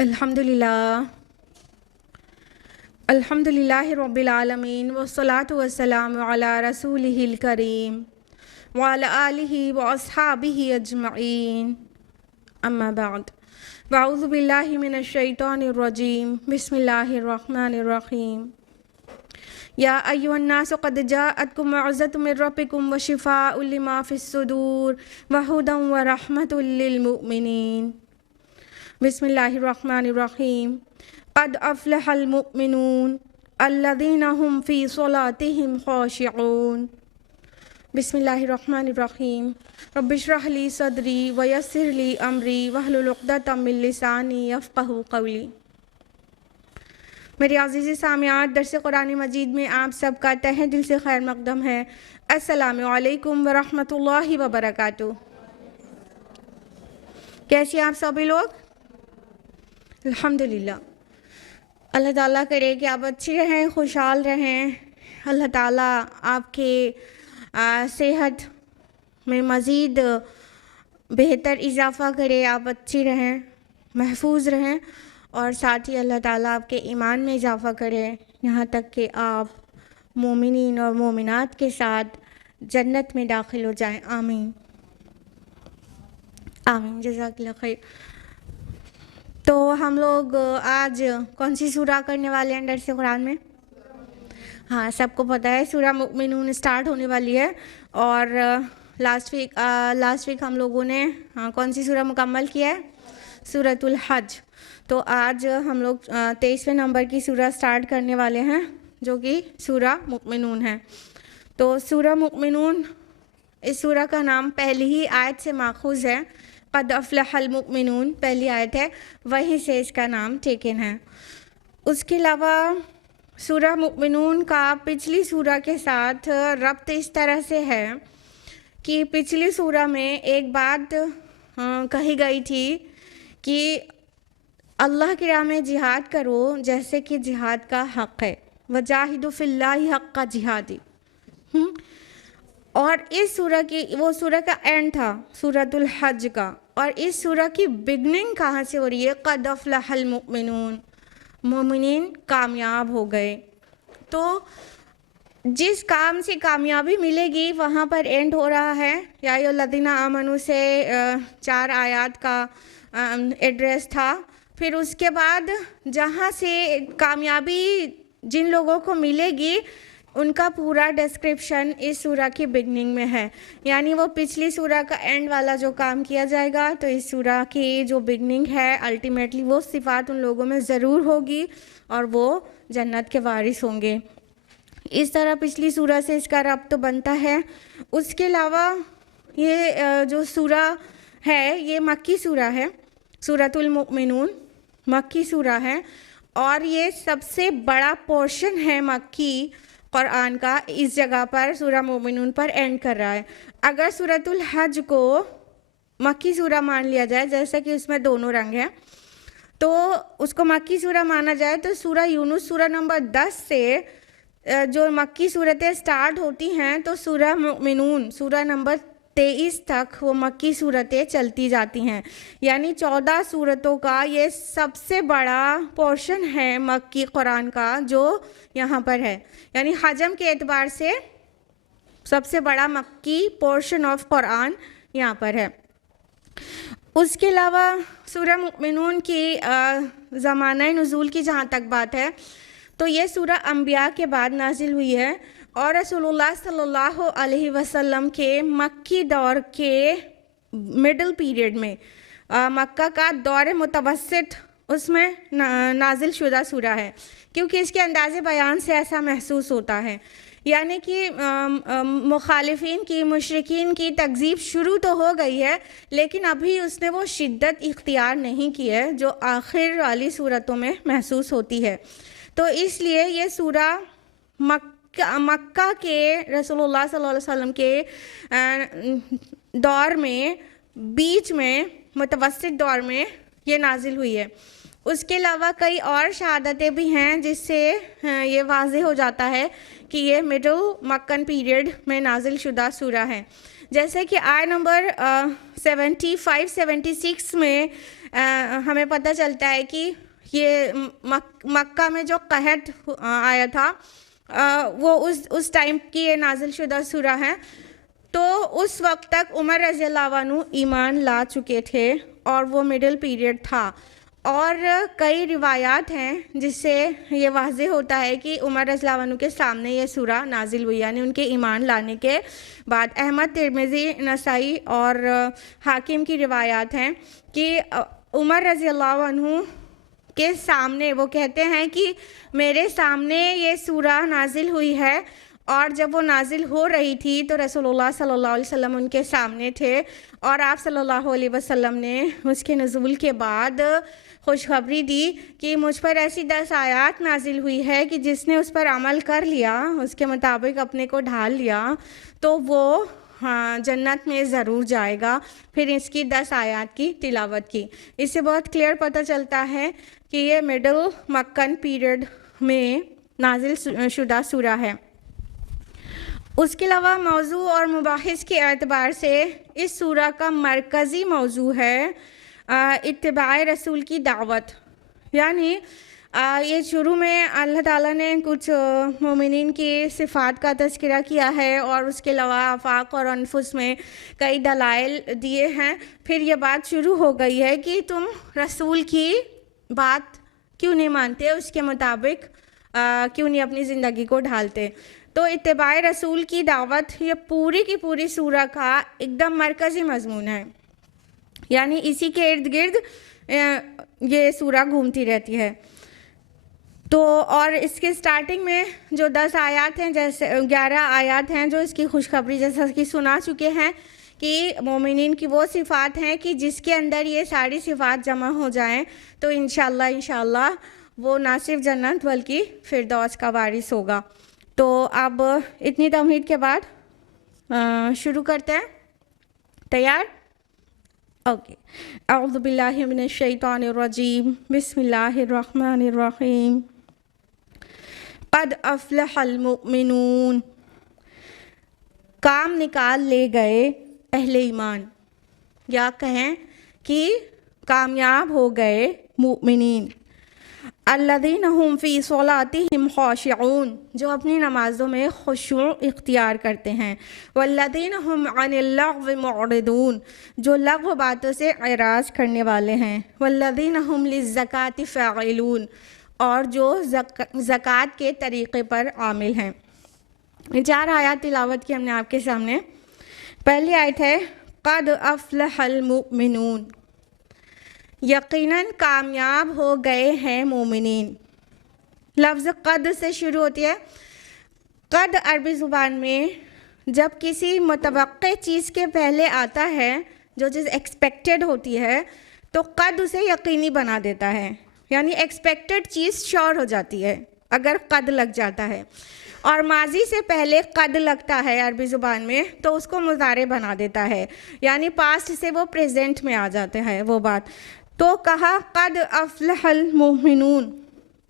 الحمدللہ الحمدللہ رب العالمین والصلاة والسلام علی رسولہ الکریم وعلی آلہ واصحابہ اجمعین اما بعد واعوذ باللہ من الشیطان الرجیم بسم اللہ الرحمن الرحیم یا ایھا الناس قد جاءتکم موعظۃ من ربکم وشفاء لما فی الصدور وہدی ورحمۃ للمؤمنین بسم اللہ الرحمن الرحیم قد افلح المؤمنون الذین هم فی صلاتهم خاشعون بسم اللہ الرحمن الرحیم رب اشرح لی صدری ویسر لی امری واحلل عقدۃ من لسانی یفقہوا قولی۔ میری عزیز سامعات، درس قرآن مجید میں آپ سب کا تہہ دل سے خیر مقدم ہے۔ السلام علیکم ورحمۃ اللہ وبرکاتہ۔ کیسے آپ سبھی لوگ؟ الحمدللہ۔ اللہ تعالیٰ کرے کہ آپ اچھے رہیں، خوشحال رہیں۔ اللہ تعالیٰ آپ کے صحت میں مزید بہتر اضافہ کرے، آپ اچھی رہیں، محفوظ رہیں، اور ساتھ ہی اللہ تعالیٰ آپ کے ایمان میں اضافہ کرے، یہاں تک کہ آپ مومنین اور مومنات کے ساتھ جنت میں داخل ہو جائیں۔ آمین آمین، جزاک اللہ خیر۔ تو ہم لوگ آج کون سی سورہ کرنے والے ہیں درس قرآن میں؟ ہاں، سب کو پتہ ہے سورہ مؤمنون سٹارٹ ہونے والی ہے، اور لاسٹ ویک ہم لوگوں نے کون سی سورہ مکمل کیا ہے؟ سورۃ الحج۔ تو آج ہم لوگ 23ویں نمبر کی سورہ سٹارٹ کرنے والے ہیں، جو کہ سورہ مؤمنون ہے۔ تو سورہ مؤمنون، اس سورہ کا نام پہلی ہی آیت سے ماخوذ ہے، قد افلح المؤمنون پہلی آیت ہے، وہیں سے اس کا نام ٹیکن ہے۔ اس کے علاوہ سورہ مؤمنون کا پچھلی سورہ کے ساتھ ربط اس طرح سے ہے کہ پچھلی سورہ میں ایک بات کہی گئی تھی کہ اللہ کی راہ میں جہاد کرو جیسے کہ جہاد کا حق ہے، وجاہدوا فی اللہ حق جہادی۔ اور اس سورہ کی، وہ سورہ کا اینڈ تھا سورۃ الحج کا، اور اس سورہ کی بگننگ کہاں سے ہو رہی ہے؟ قد افلح المؤمنون، مومنین کامیاب ہو گئے۔ تو جس کام سے کامیابی ملے گی وہاں پر اینڈ ہو رہا ہے۔ یا ایھا الذین آمنوا سے 4 آیات کا ایڈریس تھا۔ پھر اس کے بعد جہاں سے کامیابی جن لوگوں کو ملے گی ان کا پورا ڈسکرپشن اس سورہ کی بگننگ میں ہے، یعنی وہ پچھلی سورہ کا اینڈ والا جو کام کیا جائے گا، تو اس سورہ کی جو بگننگ ہے الٹیمیٹلی وہ صفات ان لوگوں میں ضرور ہوگی اور وہ جنت کے وارث ہوں گے۔ اس طرح پچھلی سورہ سے اس کا ربط بنتا ہے۔ اس کے علاوہ یہ جو سورہ ہے یہ مکی سورہ ہے، سورۃ المؤمنون مکی سورہ ہے، اور یہ سب سے بڑا پورشن ہے مکی قرآن کا، اس جگہ پر سورہ مومنون پر اینڈ کر رہا ہے۔ اگر سورۃ الحج کو مکی سورہ مان لیا جائے، جیسا کہ اس میں دونوں رنگ ہیں، تو اس کو مکی سورہ مانا جائے تو سورہ یونس سورہ نمبر 10 سے جو مکی صورتیں سٹارٹ ہوتی ہیں تو سورہ مومنون سورہ نمبر 23 تک وہ مکی صورتیں چلتی جاتی ہیں، یعنی 14 صورتوں کا یہ سب سے بڑا پورشن ہے مکی قرآن کا جو یہاں پر ہے، یعنی حجم کے اعتبار سے سب سے بڑا مکی پورشن آف قرآن یہاں پر ہے۔ اس کے علاوہ سورہ مؤمنون کی زمانہ نزول کی جہاں تک بات ہے تو یہ سورہ انبیاء کے بعد نازل ہوئی ہے، اور رسول اللہ صلی اللہ علیہ وسلم کے مکی دور کے مڈل پیریڈ میں، مکہ کا دور متوسط، اس میں نازل شدہ سورہ ہے، کیونکہ اس کے انداز بیان سے ایسا محسوس ہوتا ہے، یعنی کہ مخالفین کی، مشرکین کی تکذیب شروع تو ہو گئی ہے لیکن ابھی اس نے وہ شدت اختیار نہیں کی ہے جو آخر والی صورتوں میں محسوس ہوتی ہے۔ تو اس لیے یہ سورہ مکہ کے رسول اللہ صلی اللہ علیہ وسلم کے دور میں، بیچ میں، متوسط دور میں یہ نازل ہوئی ہے۔ اس کے علاوہ کئی اور شہادتیں بھی ہیں جس سے یہ واضح ہو جاتا ہے کہ یہ مڈل مکن پیریڈ میں نازل شدہ سورہ ہے، جیسے کہ آیت نمبر 75-76 میں ہمیں پتہ چلتا ہے کہ یہ مکہ میں جو قحط آیا تھا وہ اس ٹائم کی یہ نازل شدہ سورہ ہے. تو اس وقت تک عمر رضی اللہ عنہ ایمان لا چکے تھے اور وہ مڈل پیریڈ تھا. اور کئی روایات ہیں جس سے یہ واضح ہوتا ہے کہ عمر رضی اللہ عنہ کے سامنے یہ سورہ نازل ہوئی، یعنی ان کے ایمان لانے کے بعد. احمد، ترمذی، نسائی اور حاکم کی روایات ہیں کہ عمر رضی اللہ عنہ کے سامنے وہ کہتے ہیں کہ میرے سامنے یہ سورہ نازل ہوئی ہے، اور جب وہ نازل ہو رہی تھی تو رسول اللہ صلی اللہ علیہ وسلم ان کے سامنے تھے، اور آپ صلی اللہ علیہ وسلم نے اس کے نزول کے بعد خوشخبری دی کہ مجھ پر ایسی 10 آیات نازل ہوئی ہے کہ جس نے اس پر عمل کر لیا، اس کے مطابق اپنے کو ڈھال لیا، تو وہ جنت میں ضرور جائے گا. پھر اس کی 10 آیات کی تلاوت کی. اس سے بہت کلیئر پتہ چلتا ہے کہ یہ مڈل مکن پیریڈ میں نازل شدہ سورہ ہے. اس کے علاوہ موضوع اور مباحث کے اعتبار سے اس سورہ کا مرکزی موضوع ہے اتباع رسول کی دعوت. یعنی یہ شروع میں اللہ تعالیٰ نے کچھ مومنین کی صفات کا تذکرہ کیا ہے، اور اس کے علاوہ آفاق اور انفس میں کئی دلائل دیے ہیں. پھر یہ بات شروع ہو گئی ہے کہ تم رسول کی بات کیوں نہیں مانتے، اس کے مطابق کیوں نہیں اپنی زندگی کو ڈھالتے. تو اتباع رسول کی دعوت یہ پوری کی پوری سورہ کا ایک دم مرکزی مضمون ہے، یعنی اسی کے ارد گرد یہ سورہ گھومتی رہتی ہے. تو اور اس کے سٹارٹنگ میں جو 10 آیات ہیں، جیسے 11 آیات ہیں جو اس کی خوشخبری جیسا کہ سنا چکے ہیں کہ مومنین کی وہ صفات ہیں کہ جس کے اندر یہ ساری صفات جمع ہو جائیں تو انشاءاللہ وہ نہ صرف جنت بلکہ فردوس کا وارث ہوگا. تو اب اتنی تمہید کے بعد شروع کرتے ہیں. تیار؟ اوکے. اعوذ باللہ من الشیطان الرجیم، بسم اللہ الرحمن الرحیم. قد افلح المؤمنون، کام نکال لے گئے اہل ایمان، یا کہیں کہ کامیاب ہو گئے مومنین. الذین هم فی صلاتہم خاشعون، جو اپنی نمازوں میں خشوع اختیار کرتے ہیں. والذین هم عن اللغو معرضون، جو لغو باتوں سے اعراض کرنے والے ہیں. والذین هم للزکاۃ فاعلون، اور جو زکوٰۃ کے طریقے پر عامل ہیں. 4 آیات تلاوت کی ہم نے آپ کے سامنے. پہلی آیت ہے قد افلح المؤمنون، یقیناً کامیاب ہو گئے ہیں مومنین. لفظ قد سے شروع ہوتی ہے. قد عربی زبان میں جب کسی متوقع چیز کے پہلے آتا ہے، جو چیز ایکسپیکٹڈ ہوتی ہے، تو قد اسے یقینی بنا دیتا ہے، یعنی ایکسپیکٹڈ چیز شور ہو جاتی ہے اگر قد لگ جاتا ہے. اور ماضی سے پہلے قد لگتا ہے عربی زبان میں تو اس کو مضارع بنا دیتا ہے، یعنی پاسٹ سے وہ پریزنٹ میں آ جاتے ہیں وہ بات. تو کہا قد افلح المؤمنون،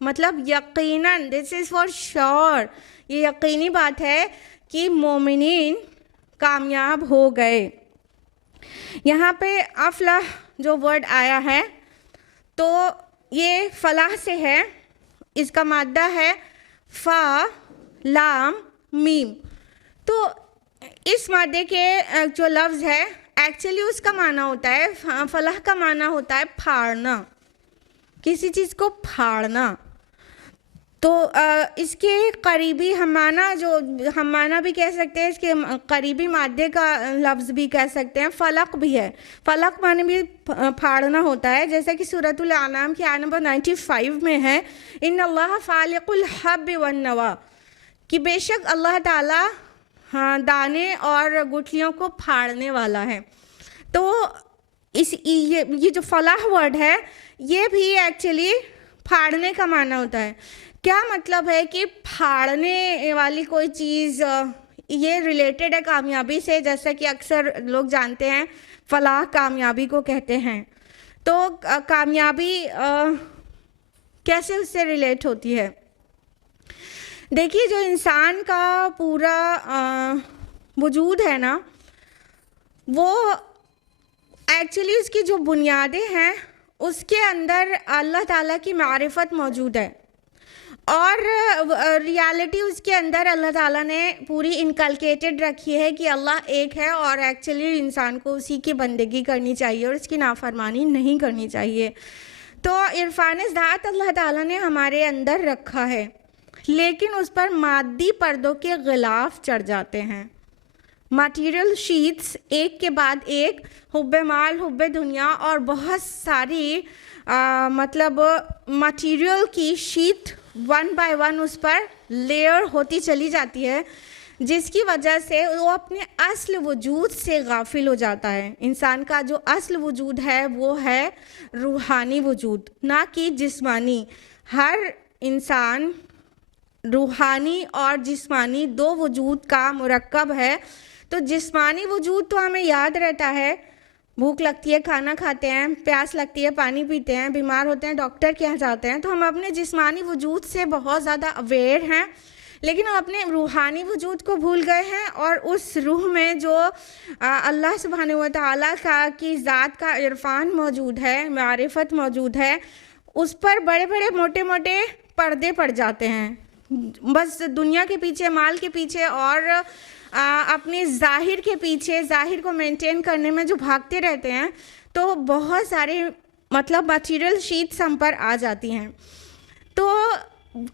مطلب یقیناً، دس از فار شور، یہ یقینی بات ہے کہ مومنین کامیاب ہو گئے. یہاں پہ افلح جو ورڈ آیا ہے تو یہ فلاح سے ہے. اس کا مادہ ہے فا لام میم. تو اس مادے کے جو لفظ ہے ایکچولی اس کا معنی ہوتا ہے، فلاح کا معنی ہوتا ہے پھاڑنا، کسی چیز کو پھاڑنا. تو اس کے قریبی ہم معنی بھی کہہ سکتے ہیں، اس کے قریبی مادے کا لفظ بھی کہہ سکتے ہیں، فلق بھی ہے. فلق معنی بھی پھاڑنا ہوتا ہے، جیسا کہ سورۃ الانعام کی آیت نمبر 95 میں ہے ان اللہ فالق الحب والنوى، کہ بے شک اللہ تعالیٰ دانے اور گٹھلیوں کو پھاڑنے والا ہے. تو یہ جو فلاح ورڈ ہے یہ بھی ایکچولی پھاڑنے کا معنی ہوتا ہے. کیا مطلب ہے کہ پھاڑنے والی کوئی چیز، یہ ریلیٹڈ ہے کامیابی سے، جیسا کہ اکثر لوگ جانتے ہیں فلاح کامیابی کو کہتے ہیں. تو کامیابی کیسے اس سے ریلیٹ ہوتی ہے؟ دیکھیے جو انسان کا پورا وجود ہے نا، وہ ایکچولی اس کی جو بنیادیں ہیں اس کے اندر اللہ تعالیٰ کی معرفت موجود ہے، اور ریالٹی اس کے اندر اللہ تعالیٰ نے پوری انکلکیٹڈ رکھی ہے کہ اللہ ایک ہے، اور ایکچولی انسان کو اسی کی بندگی کرنی چاہیے اور اس کی نافرمانی نہیں کرنی چاہیے۔ تو عرفان ذات اللہ تعالیٰ نے ہمارے اندر رکھا ہے، لیکن اس پر مادی پردوں کے غلاف چڑھ جاتے ہیں۔ مٹیریل شیٹس ایک کے بعد ایک، حب مال، حب دنیا اور بہت ساری مطلب مٹیریل کی شیٹ ون بائی ون اس پر لیئر ہوتی چلی جاتی ہے، جس کی وجہ سے وہ اپنے اصل وجود سے غافل ہو جاتا ہے۔ انسان کا جو اصل وجود ہے وہ ہے روحانی وجود، نہ کہ جسمانی۔ ہر انسان روحانی اور جسمانی دو وجود کا مرکب ہے۔ تو جسمانی وجود تو ہمیں یاد رہتا ہے، بھوک لگتی ہے کھانا کھاتے ہیں، پیاس لگتی ہے پانی پیتے ہیں، بیمار ہوتے ہیں ڈاکٹر کے یہاں جاتے ہیں، تو ہم اپنے جسمانی وجود سے بہت زیادہ اویئر ہیں، لیکن ہم اپنے روحانی وجود کو بھول گئے ہیں۔ اور اس روح میں جو اللہ سبحانہ و تعالیٰ کی ذات کا عرفان موجود ہے، معرفت موجود ہے، اس پر بڑے بڑے موٹے موٹے پردے پڑ جاتے ہیں۔ بس دنیا کے پیچھے، مال کے پیچھے اور اپنے ظاہر کے پیچھے، ظاہر کو مینٹین کرنے میں جو بھاگتے رہتے ہیں، تو بہت سارے مطلب مٹیریل شیٹس ہم پر آ جاتی ہیں۔ تو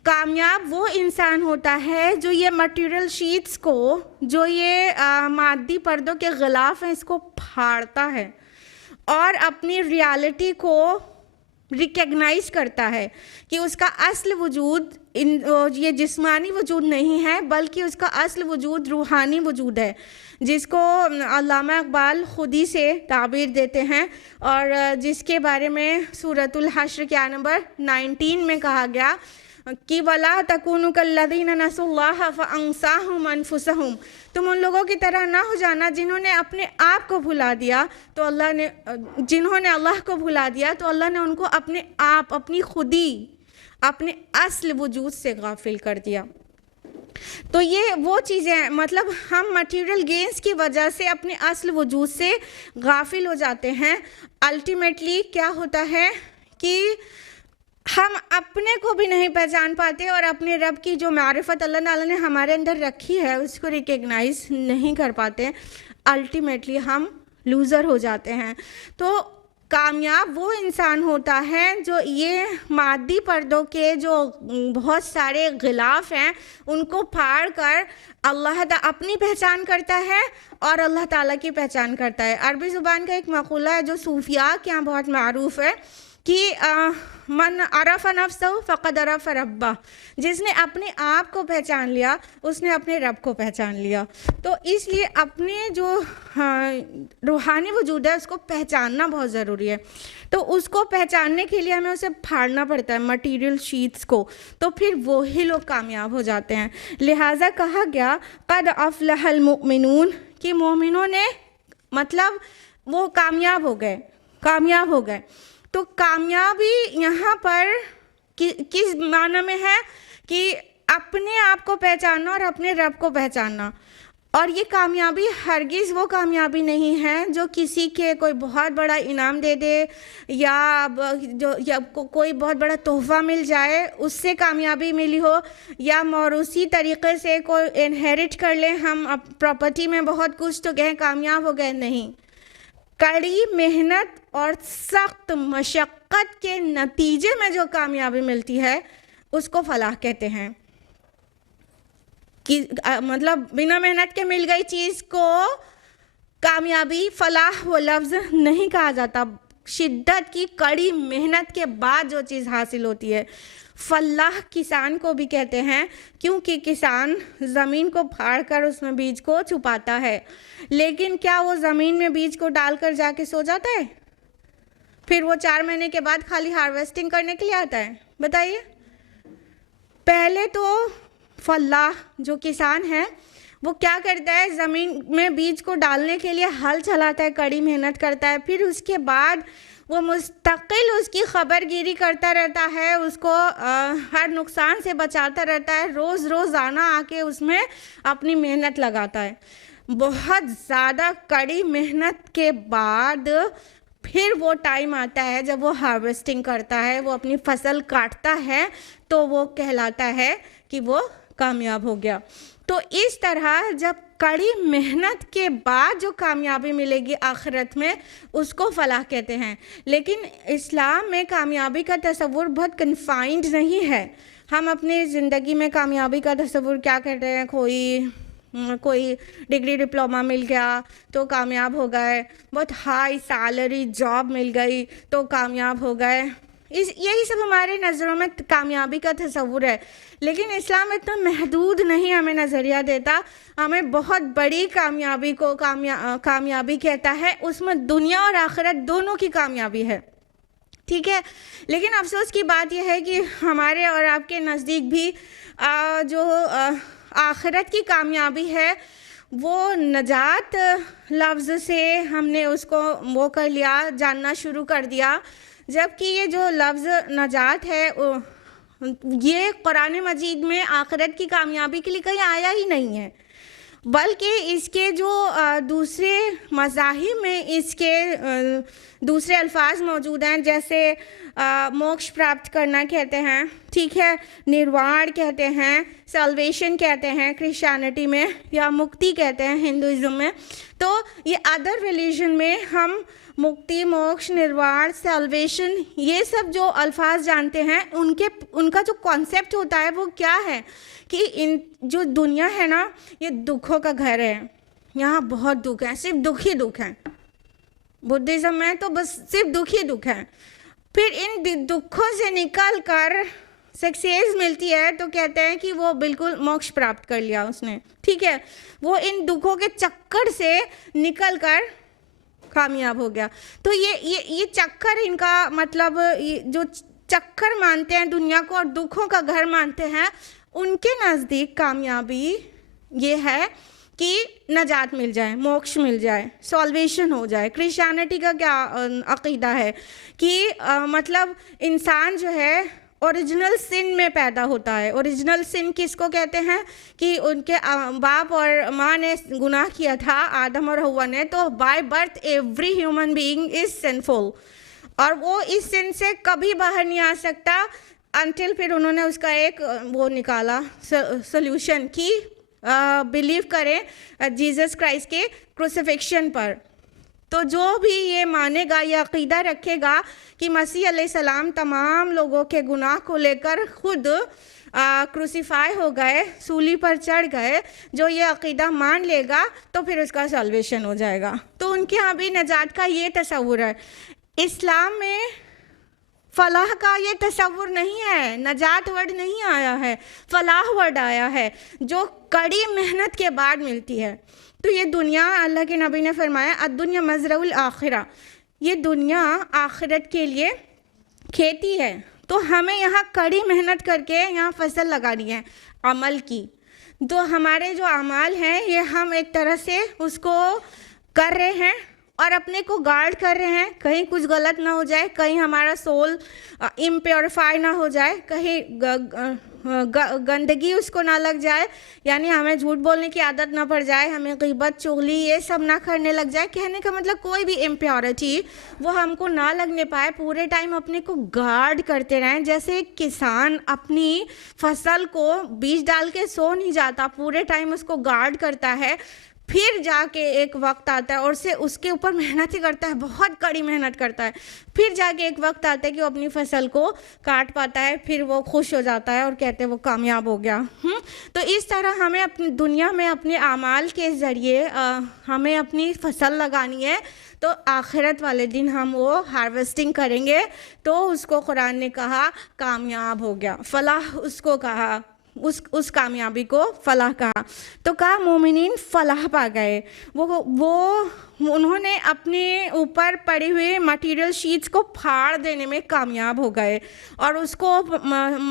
کامیاب وہ انسان ہوتا ہے جو یہ مٹیریل شیٹس کو، جو یہ مادی پردوں کے غلاف ہیں، اس کو پھاڑتا ہے اور اپنی ریالٹی کو ریکگنائز کرتا ہے کہ اس کا اصل وجود یہ جسمانی وجود نہیں ہے، بلکہ اس کا اصل وجود روحانی وجود ہے، جس کو علامہ اقبال خود ہی سے تعبیر دیتے ہیں، اور جس کے بارے میں سورۃ الحشر کے آیت نمبر 19 میں کہا گیا کہ وَلَا تَكُونُوا كَالَّذِينَ نَسُوا اللَّهَ فَأَنسَاهُمْ أَنفُسَهُمْ، تم ان لوگوں کی طرح نہ ہو جانا جنہوں نے اپنے آپ کو بھلا دیا، تو جنہوں نے اللہ کو بھلا دیا تو اللہ نے ان کو اپنے آپ، اپنی خودی، اپنے اصل وجود سے غافل کر دیا۔ تو یہ وہ چیزیں ہیں، مطلب ہم مٹیریل گینز کی وجہ سے اپنے اصل وجود سے غافل ہو جاتے ہیں۔ الٹیمیٹلی کیا ہوتا ہے کہ ہم اپنے کو بھی نہیں پہچان پاتے، اور اپنے رب کی جو معرفت اللہ تعالیٰ نے ہمارے اندر رکھی ہے اس کو ریکگنائز نہیں کر پاتے۔ الٹیمیٹلی ہم لوزر ہو جاتے ہیں۔ تو کامیاب وہ انسان ہوتا ہے جو یہ مادی پردوں کے جو بہت سارے غلاف ہیں ان کو پھاڑ کر اللہ تعالیٰ اپنی پہچان کرتا ہے اور اللہ تعالیٰ کی پہچان کرتا ہے۔ عربی زبان کا ایک مقولہ ہے جو صوفیاء کے یہاں بہت معروف ہے کہ من عرف نفسہ فقد عرف ربہ، جس نے اپنے آپ کو پہچان لیا اس نے اپنے رب کو پہچان لیا۔ تو اس لیے اپنے جو روحانی وجود ہے اس کو پہچاننا بہت ضروری ہے۔ تو اس کو پہچاننے کے لیے ہمیں اسے پھاڑنا پڑتا ہے، مٹیریل شیٹس کو، تو پھر وہی لوگ کامیاب ہو جاتے ہیں۔ لہٰذا کہا گیا قد افلح المؤمنون، کہ مومنوں نے مطلب وہ کامیاب ہو گئے، کامیاب ہو گئے۔ تو کامیابی یہاں پر کس معنی میں ہے کہ اپنے آپ کو پہچاننا اور اپنے رب کو پہچاننا۔ اور یہ کامیابی ہرگز وہ کامیابی نہیں ہے جو کسی کے کوئی بہت بڑا انعام دے دے یا کوئی بہت بڑا تحفہ مل جائے اس سے کامیابی ملی ہو، یا موروثی طریقے سے کوئی انہیرٹ کر لیں ہم پراپرٹی میں بہت کچھ تو کہیں کامیاب ہو گئے، نہیں۔ کڑی محنت اور سخت مشقت کے نتیجے میں جو کامیابی ملتی ہے اس کو فلاح کہتے ہیں۔ کہ مطلب بنا محنت کے مل گئی چیز کو کامیابی، فلاح وہ لفظ نہیں کہا جاتا۔ شدت کی کڑی محنت کے بعد جو چیز حاصل ہوتی ہے، فلاح کسان کو بھی کہتے ہیں، کیونکہ کسان زمین کو پھاڑ کر اس میں بیج کو چھپاتا ہے، لیکن کیا وہ زمین میں بیج کو ڈال کر جا کے سو جاتا ہے؟ پھر وہ 4 مہینے کے بعد خالی ہارویسٹنگ کرنے کے لیے آتا ہے؟ بتائیے۔ پہلے تو فلاح جو کسان ہے وہ کیا کرتا ہے، زمین میں بیج کو ڈالنے کے لیے ہل چلاتا ہے، کڑی محنت کرتا ہے، پھر اس کے بعد وہ مستقل اس کی خبر گیری کرتا رہتا ہے، اس کو ہر نقصان سے بچاتا رہتا ہے، روز روزانہ آ کے اس میں اپنی محنت لگاتا ہے۔ بہت زیادہ کڑی محنت کے بعد پھر وہ ٹائم آتا ہے جب وہ ہارویسٹنگ کرتا ہے، وہ اپنی فصل کاٹتا ہے، تو وہ کہلاتا ہے کہ وہ کامیاب ہو گیا۔ تو اس طرح جب کڑی محنت کے بعد جو کامیابی ملے گی آخرت میں، اس کو فلاح کہتے ہیں۔ لیکن اسلام میں کامیابی کا تصور بہت کنفائنڈ نہیں ہے۔ ہم اپنی زندگی میں کامیابی کا تصور کیا کرتے ہیں، کوئی ڈگری ڈپلومہ مل گیا تو کامیاب ہو گئے، بہت ہائی سیلری جاب مل گئی تو کامیاب ہو گئے، یہی سب ہمارے نظروں میں کامیابی کا تصور ہے۔ لیکن اسلام اتنا محدود نہیں ہمیں نظریہ دیتا، ہمیں بہت بڑی کامیابی کو کامیابی کہتا ہے، اس میں دنیا اور آخرت دونوں کی کامیابی ہے، ٹھیک ہے۔ لیکن افسوس کی بات یہ ہے کہ ہمارے اور آپ کے نزدیک بھی جو آخرت کی کامیابی ہے وہ نجات لفظ سے ہم نے اس کو وہ کر لیا، جاننا شروع کر دیا، جبکہ یہ جو لفظ نجات ہے یہ قرآن مجید میں آخرت کی کامیابی کے لیے کہیں آیا ہی نہیں ہے، بلکہ اس کے جو دوسرے مذاہب میں اس کے دوسرے الفاظ موجود ہیں، جیسے موکش پراپت کرنا کہتے ہیں، ٹھیک ہے، نرواڑ کہتے ہیں، سیلویشن کہتے ہیں کرسچینٹی میں، یا مکتی کہتے ہیں ہندوازم میں۔ تو یہ ادر ریلیجن میں ہم مکتی، موکش، نرواڑ، سیلویشن، یہ سب جو الفاظ جانتے ہیں، ان کا جو کانسیپٹ ہوتا ہے وہ کیا ہے کہ جو دنیا ہے نا، یہ دکھوں کا گھر ہے، یہاں بہت دکھ ہیں، صرف دکھ ہی دکھ ہیں۔ بدھزم میں تو بس صرف دکھ ہی دکھ ہیں۔ پھر ان دکھوں سے نکل کر سکسیز ملتی ہے تو کہتے ہیں کہ وہ بالکل موکش پراپت کر لیا اس نے، ٹھیک ہے، وہ ان دکھوں کے چکر سے نکل کر کامیاب ہو گیا۔ تو یہ چکر، ان کا مطلب جو چکر مانتے ہیں دنیا کو اور دکھوں کا گھر مانتے ہیں، ان کے نزدیک کامیابی یہ ہے کہ نجات مل جائے، موکش مل جائے، سالویشن ہو جائے۔ کرسچینٹی کا کیا عقیدہ ہے کہ مطلب انسان جو ہے اوریجنل سن میں پیدا ہوتا ہے۔ اوریجنل سن کس کو کہتے ہیں کہ ان کے باپ اور ماں نے گناہ کیا تھا، آدم اور حوا نے، تو by birth every human being is سنفل، اور وہ اس سن سے کبھی باہر نہیں آ سکتا انٹل پھر انہوں نے اس کا ایک وہ نکالا سلیوشن کی بلیو کریں جیزس کرائسٹ کے کروسیفکشن پر۔ تو جو بھی یہ مانے گا، یہ عقیدہ رکھے گا کہ مسیح علیہ السلام تمام لوگوں کے گناہ کو لے کر خود کروسیفائی ہو گئے، سولی پر چڑھ گئے، جو یہ عقیدہ مان لے گا تو پھر اس کا سالویشن ہو جائے گا۔ تو ان کے ہاں بھی نجات کا یہ تصور ہے۔ اسلام میں فلاح کا یہ تصور نہیں ہے، نجات ورڈ نہیں آیا ہے، فلاح ورڈ آیا ہے، جو کڑی محنت کے بعد ملتی ہے۔ تو یہ دنیا، اللہ کے نبی نے فرمایا الدنیا مزرع الآخرہ، یہ دنیا آخرت کے لیے کھیتی ہے۔ تو ہمیں یہاں کڑی محنت کر کے یہاں فصل لگانی ہے عمل کی۔ تو ہمارے جو اعمال ہیں یہ ہم ایک طرح سے اس کو کر رہے ہیں اور اپنے کو گارڈ کر رہے ہیں، کہیں کچھ غلط نہ ہو جائے، کہیں ہمارا سول امپیوریفائی نہ ہو جائے، کہیں گندگی اس کو نہ لگ جائے، یعنی ہمیں جھوٹ بولنے کی عادت نہ پڑ جائے، ہمیں غیبت، چغلی یہ سب نہ کرنے لگ جائے۔ کہنے کا مطلب کوئی بھی امپیورٹی وہ ہم کو نہ لگنے پائے، پورے ٹائم اپنے کو گارڈ کرتے رہیں۔ جیسے ایک کسان اپنی فصل کو بیج ڈال کے سو نہیں جاتا، پورے ٹائم اس کو گارڈ کرتا ہے، پھر جا کے ایک وقت آتا ہے اور اس کے اوپر محنت ہی کرتا ہے، بہت کڑی محنت کرتا ہے، پھر جا کے ایک وقت آتا ہے کہ وہ اپنی فصل کو کاٹ پاتا ہے، پھر وہ خوش ہو جاتا ہے اور کہتے ہیں وہ کامیاب ہو گیا۔ تو اس طرح ہمیں اپنی دنیا میں اپنے اعمال کے ذریعے ہمیں اپنی فصل لگانی ہے، تو آخرت والے دن ہم وہ ہارویسٹنگ کریں گے، تو اس کو قرآن نے کہا کامیاب ہو گیا، فلاح اس کو کہا، اس کامیابی کو فلاح کہا۔ تو کہا مومنین فلاح پا گئے، انہوں نے اپنے اوپر پڑی ہوئے مٹیریل شیٹس کو پھاڑ دینے میں کامیاب ہو گئے، اور اس کو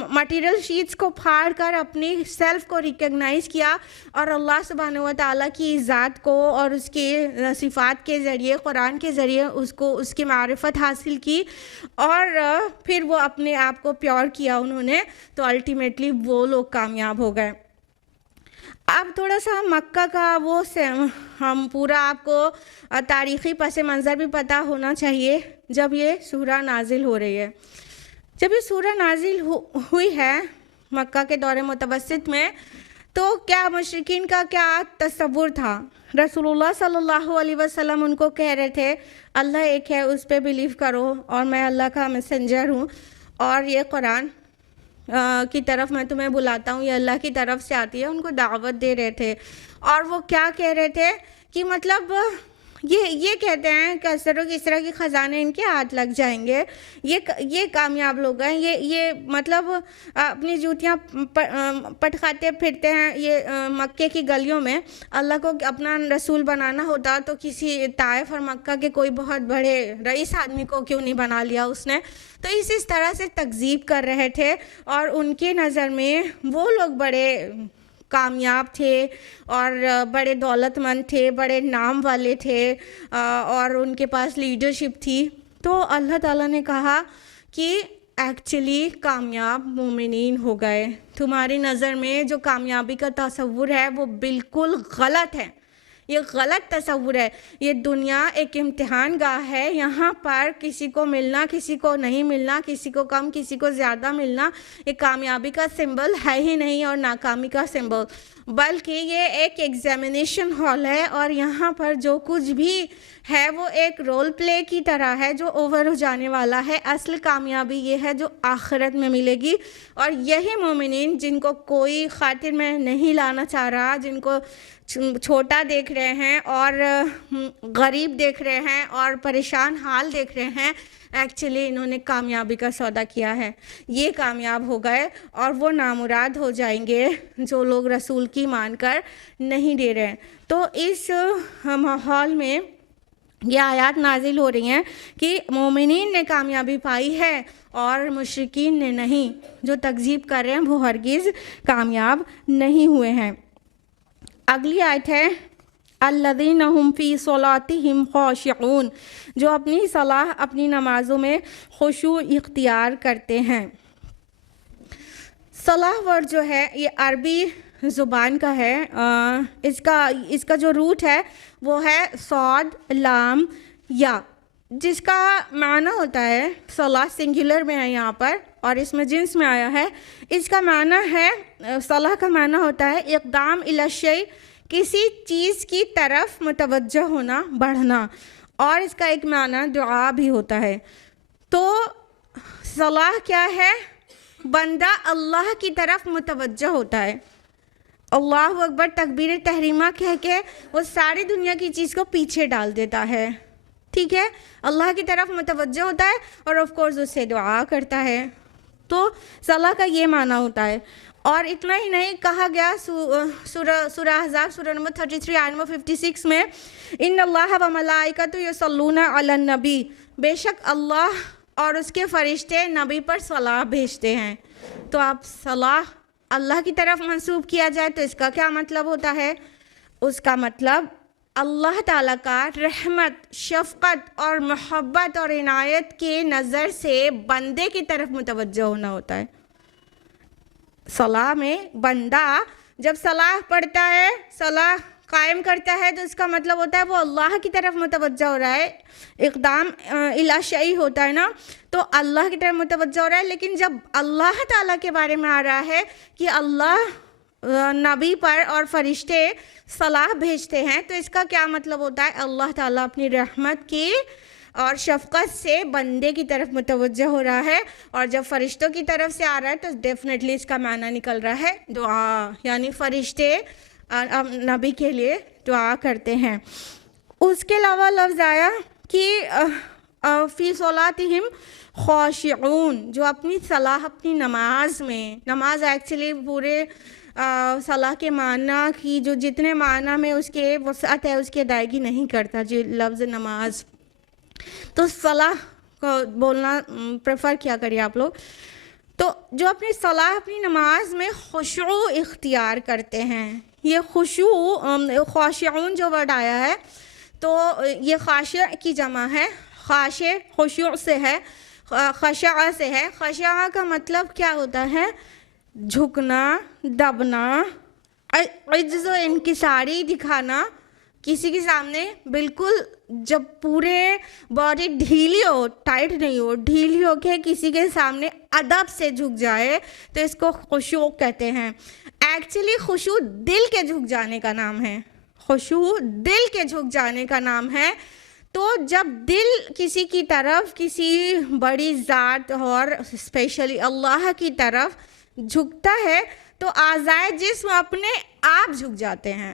مٹیریل شیٹس کو پھاڑ کر اپنی سیلف کو ریکگنائز کیا، اور اللہ سبحانہ و تعالیٰ کی ذات کو اور اس کے صفات کے ذریعے، قرآن کے ذریعے اس کی معرفت حاصل کی، اور پھر وہ اپنے آپ کو پیور کیا انہوں نے، تو الٹیمیٹلی وہ لوگ کامیاب ہو گئے۔ اب تھوڑا سا مکہ کا وہ ہم پورا آپ کو تاریخی پس منظر بھی پتہ ہونا چاہیے جب یہ سورہ نازل ہو رہی ہے. جب یہ سورہ نازل ہوئی ہے مکہ کے دور متوسط میں، تو کیا مشرکین کا کیا تصور تھا؟ رسول اللہ صلی اللہ علیہ وسلم ان کو کہہ رہے تھے اللہ ایک ہے، اس پہ بلیو کرو، اور میں اللہ کا میسنجر ہوں، اور یہ قرآن کی طرف میں تمہیں بلاتا ہوں، یہ اللہ کی طرف سے آتی ہے. ان کو دعوت دے رہے تھے، اور وہ کیا کہہ رہے تھے کہ مطلب یہ کہتے ہیں کہ اسر و کسریٰ کی خزانے ان کے ہاتھ لگ جائیں گے، یہ کامیاب لوگ ہیں، یہ مطلب اپنی جوتیاں پٹکاتے پھرتے ہیں یہ مکے کی گلیوں میں. اللہ کو اپنا رسول بنانا ہوتا تو کسی طائف اور مکہ کے کوئی بہت بڑے رئیس آدمی کو کیوں نہیں بنا لیا اس نے. تو اس طرح سے تکذیب کر رہے تھے، اور ان کے نظر میں وہ لوگ بڑے کامیاب تھے اور بڑے دولت مند تھے، بڑے نام والے تھے، اور ان کے پاس لیڈرشپ تھی. تو اللہ تعالیٰ نے کہا کہ ایکچولی کامیاب مومنین ہو گئے. تمہاری نظر میں جو کامیابی کا تصور ہے وہ بالکل غلط ہے، یہ غلط تصور ہے. یہ دنیا ایک امتحان گاہ ہے، یہاں پر کسی کو ملنا، کسی کو نہیں ملنا، کسی کو کم کسی کو زیادہ ملنا یہ کامیابی کا سمبل ہے ہی نہیں، اور ناکامی کا سمبل، بلکہ یہ ایک ایگزامینیشن ہال ہے، اور یہاں پر جو کچھ بھی ہے وہ ایک رول پلے کی طرح ہے جو اوور ہو جانے والا ہے. اصل کامیابی یہ ہے جو آخرت میں ملے گی. اور یہی مومنین جن کو کوئی خاطر میں نہیں لانا چاہ رہا، جن کو چھوٹا دیکھ رہے ہیں اور غریب دیکھ رہے ہیں اور پریشان حال دیکھ رہے ہیں، ایکچولی انہوں نے کامیابی کا سودا کیا ہے. یہ کامیاب ہو گئے، اور وہ نامراد ہو جائیں گے جو لوگ رسول کی مان کر نہیں دے رہے ہیں. تو اس ماحول میں یہ آیات نازل ہو رہی ہیں کہ مومنین نے کامیابی پائی ہے اور مشرکین نے نہیں. جو تکذیب کر رہے ہیں وہ ہرگز کامیاب نہیں ہوئے ہیں. اگلی آیت ہے الذین هم فی صلاتہم خاشعون، جو اپنی صلاح اپنی نمازوں میں خشوع اختیار کرتے ہیں. صلاح ورڈ جو ہے یہ عربی زبان کا ہے. اس کا جو روٹ ہے وہ ہے صاد لام یا، جس کا معنی ہوتا ہے صلاح سنگولر میں ہے یہاں پر، اور اس میں جنس میں آیا ہے. اس کا معنی ہے، صلاح کا معنی ہوتا ہے اقدام الی الشیء، کسی چیز کی طرف متوجہ ہونا، بڑھنا، اور اس کا ایک معنی دعا بھی ہوتا ہے. تو صلاح کیا ہے؟ بندہ اللہ کی طرف متوجہ ہوتا ہے، اللہ اکبر تکبیر تحریمہ کہہ کے وہ ساری دنیا کی چیز کو پیچھے ڈال دیتا ہے. ٹھیک ہے، اللہ کی طرف متوجہ ہوتا ہے اور آف کورس اس سے دعا کرتا ہے. تو صلاح کا یہ معنی ہوتا ہے. اور اتنا ہی نہیں، کہا گیا سورہ احزاب سورہ نمبر 33 آیت نمبر 56 میں ان اللہ و ملائکۃ یصلون علی النبی، بے شک اللہ اور اس کے فرشتے نبی پر صلاح بھیجتے ہیں. تو آپ صلاح اللہ کی طرف منسوب کیا جائے تو اس کا کیا مطلب ہوتا ہے؟ اس کا مطلب اللہ تعالیٰ کا رحمت، شفقت اور محبت اور عنایت کے نظر سے بندے کی طرف متوجہ ہونا ہوتا ہے. صلاح میں بندہ جب صلاح پڑھتا ہے، صلاح قائم کرتا ہے، تو اس کا مطلب ہوتا ہے وہ اللہ کی طرف متوجہ ہو رہا ہے. اقدام الی الشیء ہوتا ہے نا، تو اللہ کی طرف متوجہ ہو رہا ہے. لیکن جب اللہ تعالیٰ کے بارے میں آ رہا ہے کہ اللہ نبی پر اور فرشتے صلاح بھیجتے ہیں، تو اس کا کیا مطلب ہوتا ہے؟ اللہ تعالیٰ اپنی رحمت کی اور شفقت سے بندے کی طرف متوجہ ہو رہا ہے. اور جب فرشتوں کی طرف سے آ رہا ہے تو ڈیفینیٹلی اس کا معنی نکل رہا ہے دعا، یعنی فرشتے نبی کے لیے دعا کرتے ہیں. اس کے علاوہ لفظ آیا کہ فی صلاتہم خاشعون، جو اپنی صلاح اپنی نماز میں، نماز ایکچولی پورے صلاح کے معنی کی جو جتنے معنی میں اس کے وسعت ہے اس کی ادائیگی نہیں کرتا جی لفظ نماز. تو صلاح کو بولنا پریفر کیا کریے آپ لوگ. تو جو اپنی صلاح اپنی نماز میں خشوع اختیار کرتے ہیں، یہ خشوع خاشعون جو ورڈ آیا ہے تو یہ خاشع کی جمع ہے. خاشع خشوع سے ہے، خشع سے ہے. خشع کا مطلب کیا ہوتا ہے؟ جھکنا، دبنا، عجز و انکساری دکھانا کسی کے سامنے بالکل، جب پورے باڈی ڈھیلی ہو، ٹائٹ نہیں ہو، ڈھیلی ہو کے کسی کے سامنے ادب سے جھک جائے تو اس کو خشوع کہتے ہیں۔ ایکچولی خشوع دل کے جھک جانے کا نام ہے، خشوع دل کے جھک جانے کا نام ہے۔ تو جب دل کسی کی طرف، کسی بڑی ذات اور اسپیشلی اللہ کی طرف جھکتا ہے تو اعضائے جسم اپنے آپ جھک جاتے ہیں۔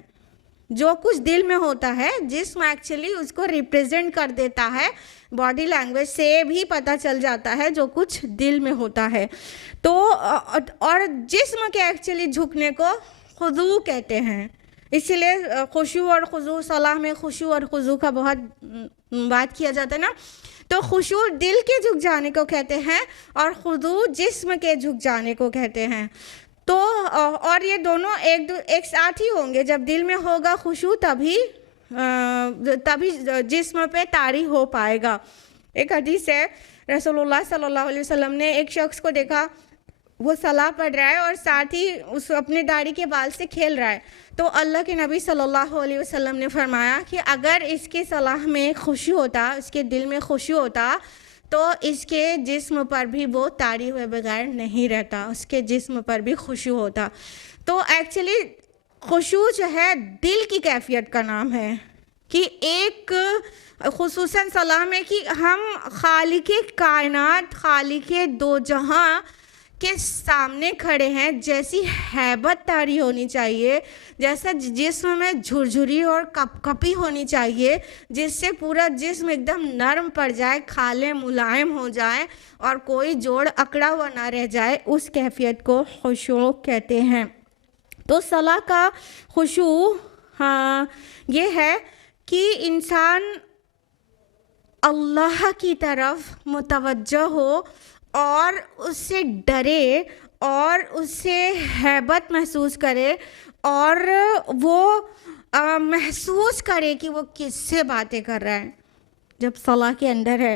جو کچھ دل میں ہوتا ہے، جسم ایکچولی اس کو ریپریزنٹ کر دیتا ہے، باڈی لینگویج سے بھی پتہ چل جاتا ہے جو کچھ دل میں ہوتا ہے۔ تو اور جسم کے ایکچولی جھکنے کو خضوع کہتے ہیں۔ اسی لیے خشوع اور خضوع، صلاح میں خشوع اور خضوع کا بہت بات کیا جاتا ہے نا۔ تو خشوع دل کے جھک جانے کو کہتے ہیں اور خضوع جسم کے جھک جانے کو کہتے ہیں۔ تو اور یہ دونوں ایک ساتھ ہی ہوں گے۔ جب دل میں ہوگا خشوع تبھی جسم پہ طاری ہو پائے گا۔ ایک حدیث ہے، رسول اللہ صلی اللہ علیہ وسلم نے ایک شخص کو دیکھا، وہ صلاح پڑھ رہا ہے اور ساتھ ہی اس اپنے داڑھی کے بال سے کھیل رہا ہے۔ تو اللہ کے نبی صلی اللہ علیہ وسلم نے فرمایا کہ اگر اس کے صلاح میں خشوع ہوتا، اس کے دل میں خشوع ہوتا تو اس کے جسم پر بھی وہ طاری ہوئے بغیر نہیں رہتا، اس کے جسم پر بھی خشوع ہوتا۔ تو ایکچولی خشوع جو ہے دل کی کیفیت کا نام ہے، کہ ایک خصوصاً صلاح میں کہ ہم خالق کائنات، خالق دو جہاں کے سامنے کھڑے ہیں، جیسی ہیبت طاری ہونی چاہیے، جیسا جسم میں جھرجھری اور کپ کپی ہونی چاہیے، جس سے پورا جسم ایک دم نرم پڑ جائے، کھالے ملائم ہو جائے اور کوئی جوڑ اکڑا ہوا نہ رہ جائے، اس کیفیت کو خشوع کہتے ہیں۔ تو صلاح کا خشوع یہ ہے کہ انسان اللہ کی طرف متوجہ ہو اور اس سے ڈرے اور اس سے ہیبت محسوس کرے اور وہ محسوس کرے کہ وہ کس سے باتیں کر رہا ہے جب صلاح کے اندر ہے۔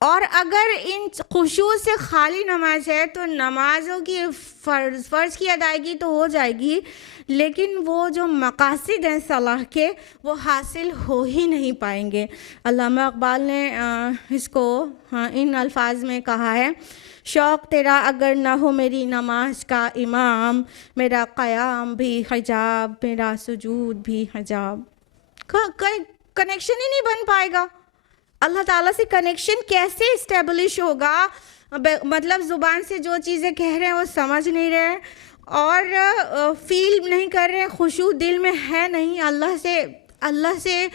اور اگر ان خشوع سے خالی نماز ہے تو نمازوں کی فرض کی ادائیگی تو ہو جائے گی، لیکن وہ جو مقاصد ہیں صلاح کے وہ حاصل ہو ہی نہیں پائیں گے۔ علامہ اقبال نے اس کو ان الفاظ میں کہا ہے، شوق تیرا اگر نہ ہو میری نماز کا امام، میرا قیام بھی حجاب، میرا سجود بھی حجاب۔ کنیکشن ہی نہیں بن پائے گا۔ اللہ تعالیٰ سے کنیکشن کیسے اسٹیبلش ہوگا؟ مطلب زبان سے جو چیزیں کہہ رہے ہیں وہ سمجھ نہیں رہے اور فیل نہیں کر رہے، خشوع دل میں ہے نہیں، اللہ سے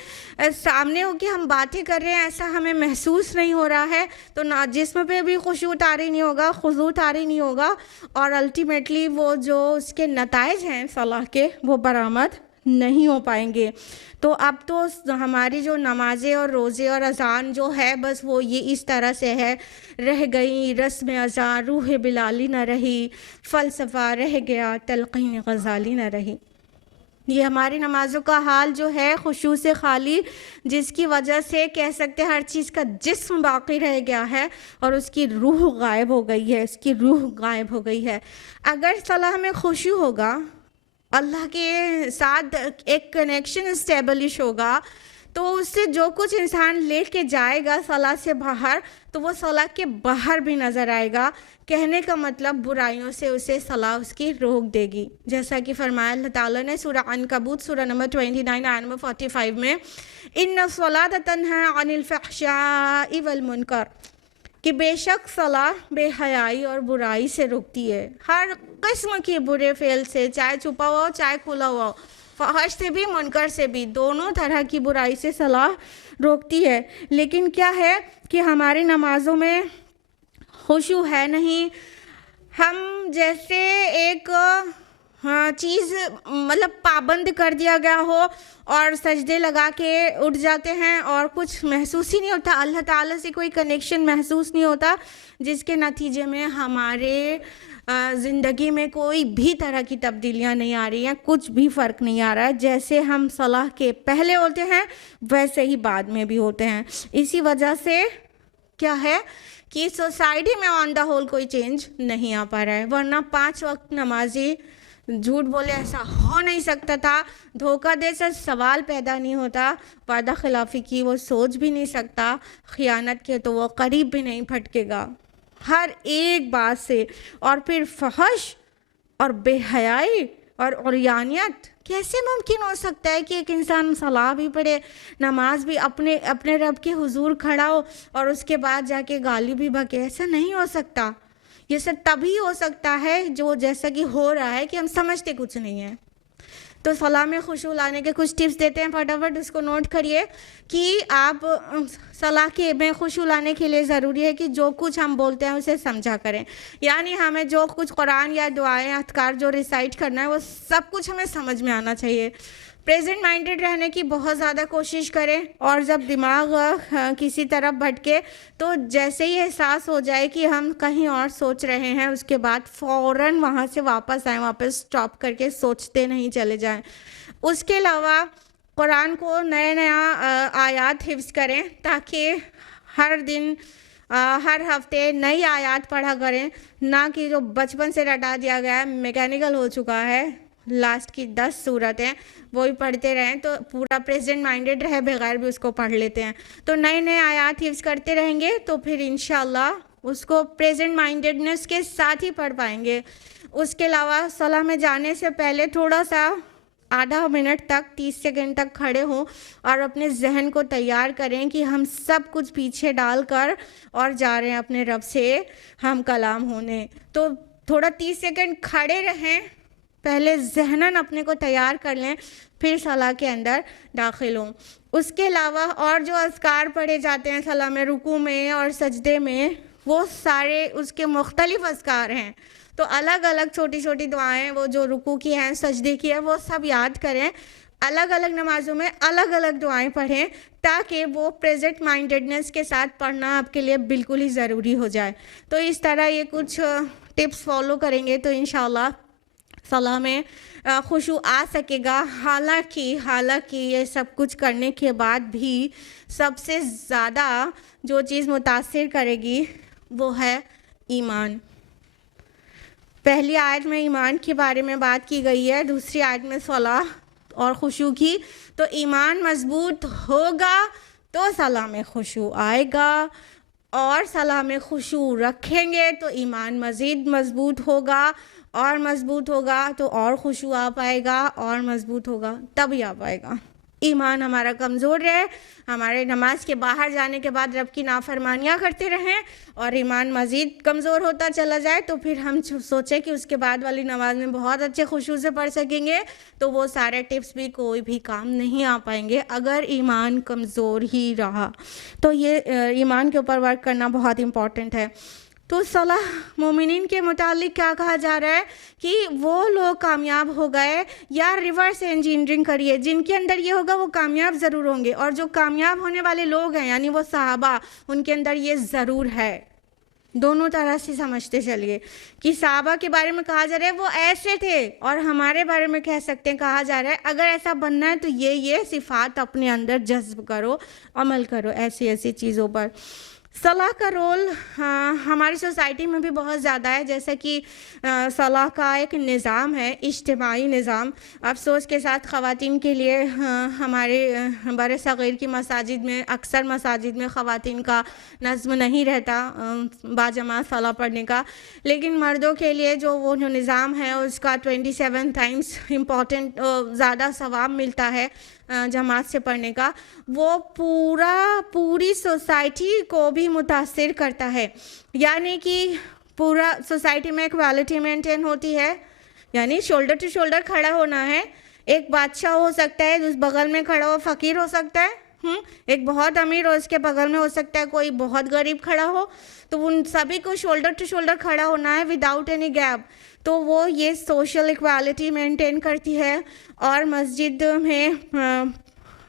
سامنے ہو کے ہم باتیں کر رہے ہیں ایسا ہمیں محسوس نہیں ہو رہا ہے، تو نہ جسم پہ بھی خشوع طاری نہیں ہوگا، خضوع طاری نہیں ہوگا، اور الٹیمیٹلی وہ جو اس کے نتائج ہیں صلاح کے وہ برآمد نہیں ہو پائیں گے۔ تو اب تو ہماری جو نمازیں اور روزے اور اذان جو ہے بس وہ یہ اس طرح سے ہے، رہ گئی رسم اذان روح بلالی نہ رہی، فلسفہ رہ گیا تلقین غزالی نہ رہی۔ یہ ہماری نمازوں کا حال جو ہے خشوع سے خالی، جس کی وجہ سے کہہ سکتے ہر چیز کا جسم باقی رہ گیا ہے اور اس کی روح غائب ہو گئی ہے، اس کی روح غائب ہو گئی ہے۔ اگر صلاح میں خشوع ہوگا، اللہ کے ساتھ ایک کنیکشن اسٹیبلش ہوگا، تو اس سے جو کچھ انسان لے کے جائے گا صلاح سے باہر تو وہ صلاح کے باہر بھی نظر آئے گا۔ کہنے کا مطلب برائیوں سے اسے صلاح اس کی روک دے گی، جیسا کہ فرمایا اللہ تعالیٰ نے سورہ عنکبوت سورہ نمبر 29 آیت نمبر 45 میں، ان الصلاۃ تنہی عن الفحشاء والمنکر، کہ بے شک صلاح بے حیائی اور برائی سے روکتی ہے، ہر قسم کی برے فعل سے، چاہے چھپا ہوا ہو چاہے کھلا ہوا ہو، فحش سے بھی منکر سے بھی، دونوں طرح کی برائی سے صلاح روکتی ہے۔ لیکن کیا ہے کہ ہماری نمازوں میں خشوع ہے نہیں، ہم جیسے ایک چیز مطلب پابند کر دیا گیا ہو اور سجدے لگا کے اٹھ جاتے ہیں اور کچھ محسوس ہی نہیں ہوتا، اللہ تعالیٰ سے کوئی کنیکشن محسوس نہیں ہوتا، جس کے نتیجے میں ہمارے زندگی میں کوئی بھی طرح کی تبدیلیاں نہیں آ رہی ہیں، کچھ بھی فرق نہیں آ رہا ہے، جیسے ہم صلاح کے پہلے ہوتے ہیں ویسے ہی بعد میں بھی ہوتے ہیں۔ اسی وجہ سے کیا ہے کہ سوسائٹی میں آن دا ہول کوئی چینج نہیں آ پا رہا ہے، ورنہ 5 وقت نمازی جھوٹ بولے ایسا ہو نہیں سکتا تھا، دھوکہ دے سے سوال پیدا نہیں ہوتا، وعدہ خلافی کی وہ سوچ بھی نہیں سکتا، خیانت کے تو وہ قریب بھی نہیں پھٹکے گا ہر ایک بات سے۔ اور پھر فحش اور بے حیائی اور عریانیت کیسے ممکن ہو سکتا ہے کہ ایک انسان صلاح بھی پڑھے، نماز بھی اپنے رب کے حضور کھڑا ہو اور اس کے بعد جا کے گالی بھی بکے؟ ایسا نہیں ہو سکتا۔ یہ سب تبھی ہو سکتا ہے جو جیسا کہ ہو رہا ہے کہ ہم سمجھتے کچھ نہیں ہیں۔ تو صلاح میں خشوع لانے کے کچھ ٹپس دیتے ہیں، فٹافٹ اس کو نوٹ کریے کہ آپ صلاح کے میں خشوع لانے کے لیے ضروری ہے کہ جو کچھ ہم بولتے ہیں اسے سمجھا کریں، یعنی ہمیں جو کچھ قرآن یا دعائیں اذکار جو ریسائٹ کرنا ہے وہ سب کچھ ہمیں سمجھ میں آنا چاہیے۔ پریزنٹ مائنڈڈ رہنے کی بہت زیادہ کوشش کریں، اور جب دماغ کسی طرف بھٹکے تو جیسے ہی احساس ہو جائے کہ ہم کہیں اور سوچ رہے ہیں، اس کے بعد فوراً وہاں سے واپس آئیں، واپس سٹاپ کر کے سوچتے نہیں چلے جائیں۔ اس کے علاوہ قرآن کو نیا آیات حفظ کریں تاکہ ہر دن ہر ہفتے نئی آیات پڑھا کریں، نہ کہ جو بچپن سے رٹا دیا گیا ہے، میکینیکل ہو چکا ہے، لاسٹ کی 10 صورتیں وہی پڑھتے رہیں تو پورا پریزنٹ مائنڈڈ رہے بغیر بھی اس کو پڑھ لیتے ہیں۔ تو نئے آیات حفظ کرتے رہیں گے تو پھر انشاءاللہ اس کو پریزنٹ مائنڈڈنس کے ساتھ ہی پڑھ پائیں گے۔ اس کے علاوہ صلاح میں جانے سے پہلے تھوڑا سا آدھا منٹ تک 30 سیکنڈ تک کھڑے ہوں اور اپنے ذہن کو تیار کریں کہ ہم سب کچھ پیچھے ڈال کر اور جا رہے ہیں اپنے رب سے ہم کلام ہونے۔ تو تھوڑا 30 سیکنڈ کھڑے رہیں، پہلے ذہناً اپنے کو تیار کر لیں، پھر صلاح کے اندر داخل ہوں۔ اس کے علاوہ اور جو اذکار پڑھے جاتے ہیں صلاح میں، رکوع میں اور سجدے میں، وہ سارے اس کے مختلف اذکار ہیں، تو الگ الگ چھوٹی چھوٹی دعائیں وہ جو رکوع کی ہیں، سجدے کی ہیں، وہ سب یاد کریں، الگ الگ نمازوں میں الگ الگ دعائیں پڑھیں تاکہ وہ پریزنٹ مائنڈڈنس کے ساتھ پڑھنا آپ کے لیے بالکل ہی ضروری ہو جائے۔ تو اس طرح یہ کچھ ٹپس فالو کریں گے تو انشاءاللہ صلاح میں خشوع آ سکے گا۔ حالانکہ یہ سب کچھ کرنے کے بعد بھی سب سے زیادہ جو چیز متاثر کرے گی وہ ہے ایمان۔ پہلی آیت میں ایمان کے بارے میں بات کی گئی ہے، دوسری آیت میں صلاح اور خشوع کی۔ تو ایمان مضبوط ہوگا تو صلاح میں خشوع آئے گا، اور صلاح میں خشوع رکھیں گے تو ایمان مزید مضبوط ہوگا، اور مضبوط ہوگا تو اور خشوع آ پائے گا، اور مضبوط ہوگا تبھی آ پائے گا۔ ایمان ہمارا کمزور رہے، ہمارے نماز کے باہر جانے کے بعد رب کی نافرمانیاں کرتے رہیں، اور ایمان مزید کمزور ہوتا چلا جائے تو پھر ہم سوچیں کہ اس کے بعد والی نماز میں بہت اچھے خشوع سے پڑھ سکیں گے، تو وہ سارے ٹپس بھی کوئی بھی کام نہیں آ پائیں گے اگر ایمان کمزور ہی رہا۔ تو یہ ایمان کے اوپر ورک کرنا بہت امپورٹنٹ ہے۔ تو صلاح مومنین کے متعلق کیا کہا جا رہا ہے کہ وہ لوگ کامیاب ہو گئے، یا ریورس انجینئرنگ کریے، جن کے اندر یہ ہوگا وہ کامیاب ضرور ہوں گے، اور جو کامیاب ہونے والے لوگ ہیں یعنی وہ صحابہ، ان کے اندر یہ ضرور ہے۔ دونوں طرح سے سمجھتے چلیے کہ صحابہ کے بارے میں کہا جا رہا ہے وہ ایسے تھے، اور ہمارے بارے میں کہہ سکتے ہیں، کہا جا رہا ہے اگر ایسا بننا ہے تو یہ صفات اپنے اندر جذب کرو، عمل کرو ایسی چیزوں پر۔ صلاح کا رول ہماری سوسائٹی میں بھی بہت زیادہ ہے، جیسا کہ صلاح کا ایک نظام ہے، اجتماعی نظام۔ افسوس کے ساتھ خواتین کے لیے ہمارے بر صغیر کی مساجد میں، اکثر مساجد میں خواتین کا نظم نہیں رہتا باجماعت صلاح پڑھنے کا، لیکن مردوں کے لیے وہ جو نظام ہے اس کا 27 ٹائمز امپورٹنٹ زیادہ ثواب ملتا ہے جماعت سے پڑھنے کا، وہ پوری سوسائٹی کو بھی متاثر کرتا ہے، یعنی کہ پورا سوسائٹی میں ایکوالٹی مینٹین ہوتی ہے، یعنی شولڈر ٹو شولڈر کھڑا ہونا ہے۔ ایک بادشاہ ہو سکتا ہے، اس بغل میں کھڑا ہو فقیر ہو سکتا ہے، ایک بہت امیر اور اس کے بغل میں ہو سکتا ہے کوئی بہت غریب کھڑا ہو، تو ان سبھی کو شولڈر ٹو شولڈر کھڑا ہونا ہے وداؤٹ اینی گیپ۔ تو وہ یہ سوشل ایکوالٹی مینٹین کرتی ہے، اور مسجد میں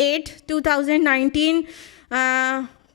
8, 2019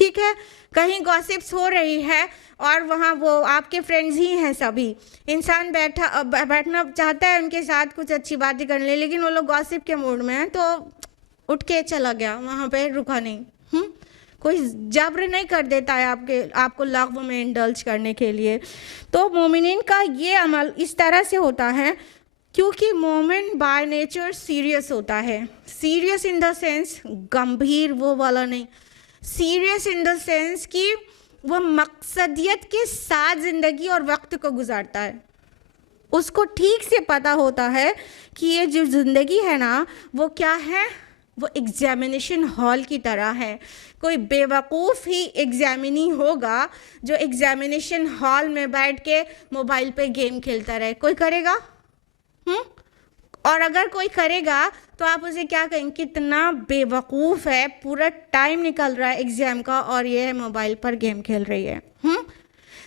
ٹھیک ہے، کہیں گاسپس ہو رہی ہے اور وہاں وہ آپ کے فرینڈز ہی ہیں سبھی، انسان بیٹھنا چاہتا ہے ان کے ساتھ کچھ اچھی باتیں کر لے، لیکن وہ لوگ گاسپ کے موڈ میں ہیں تو اٹھ کے چلا گیا، وہاں پہ رکا نہیں۔ کوئی جبر نہیں کر دیتا ہے آپ کو لغو میں انڈلج کرنے کے لیے۔ تو مومنین کا یہ عمل اس طرح سے ہوتا ہے کیونکہ مومن بائی نیچر سیریس ہوتا ہے، سیریس ان دا سینس گمبھیر وہ والا نہیں، سیریس ان دا سینس کہ وہ مقصدیت کے ساتھ زندگی اور وقت کو گزارتا ہے، اس کو ٹھیک سے پتہ ہوتا ہے کہ یہ جو زندگی ہے نا وہ کیا ہے، وہ ایگزامینیشن ہال کی طرح ہے۔ کوئی بے وقوف ہی ایگزامینی ہوگا جو ایگزامینیشن ہال میں بیٹھ کے موبائل پہ گیم کھیلتا رہے، کوئی کرے گا؟ اور اگر کوئی کرے گا تو آپ اسے کیا کہیں، کتنا بے وقوف ہے، پورا ٹائم نکل رہا ہے ایگزام کا اور یہ موبائل پر گیم کھیل رہی ہے۔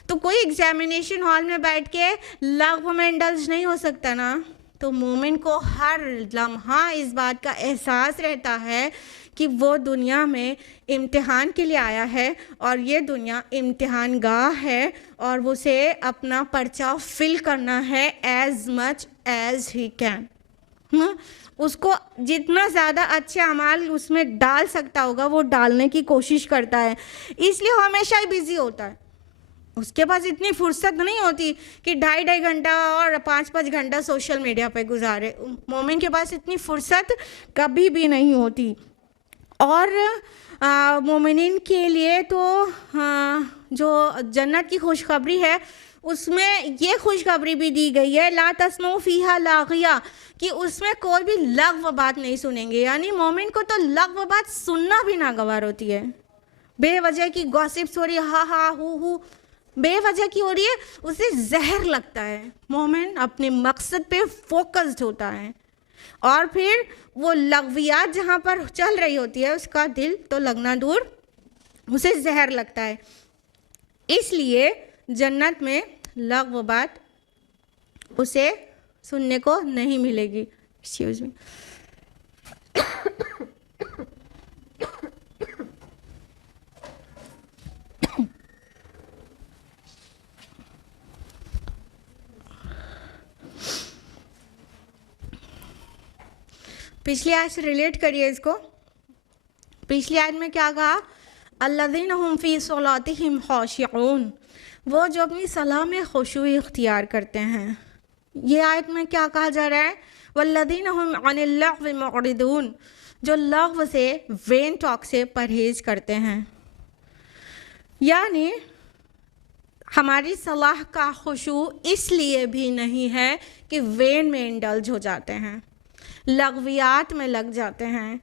تو کوئی ایگزامینیشن ہال میں بیٹھ کے لغو میں انڈلج نہیں ہو سکتا نا۔ تو مومن کو ہر لمحہ اس بات کا احساس رہتا ہے کہ وہ دنیا میں امتحان کے لیے آیا ہے اور یہ دنیا امتحان گاہ ہے اور اسے اپنا پرچہ فل کرنا ہے as much as he can. اس کو جتنا زیادہ اچھے اعمال اس میں ڈال سکتا ہوگا وہ ڈالنے کی کوشش کرتا ہے، اس لیے ہمیشہ ہی بیزی ہوتا ہے۔ اس کے پاس اتنی فرصت نہیں ہوتی کہ 2.5 گھنٹہ اور 5 گھنٹہ سوشل میڈیا پہ گزارے، مومن کے پاس اتنی فرصت کبھی بھی نہیں ہوتی۔ اور مومنین کے لیے تو جو جنت کی خوشخبری ہے اس میں یہ خوشخبری بھی دی گئی ہے، لا تسمعوا فیہا لاغیہ، کہ اس میں کوئی بھی لغو بات نہیں سنیں گے، یعنی مومن کو تو لغو بات سننا بھی ناگوار ہوتی ہے۔ بے وجہ کی گاسپس ہو رہی ہے، ہاں ہاں ہو بے وجہ کی ہو رہی ہے، اسے زہر لگتا ہے۔ مومن اپنے مقصد پہ فوکسڈ ہوتا ہے اور پھر وہ لغویات جہاں پر چل رہی ہوتی ہے اس کا دل تو لگنا دور، اسے زہر لگتا ہے۔ اس لیے جنت میں لغو بات اسے سننے کو نہیں ملے گی۔ Excuse me. پچھلی آیت سے ریلیٹ کریے اس کو۔ پچھلی آیت میں کیا کہا؟ الذین هم فی صلاتہم خاشعون، وہ جو اپنی صلاح میں خشوع اختیار کرتے ہیں۔ یہ آیت میں کیا کہا جا رہا ہے؟ والذین هم عن اللغو معرضون، جو لغو سے وین ٹاک سے پرہیز کرتے ہیں۔ یعنی ہماری صلاح کا خشوع اس لیے بھی نہیں ہے کہ وین میں انڈلج ہو جاتے ہیں، لغویات میں لگ جاتے ہیں،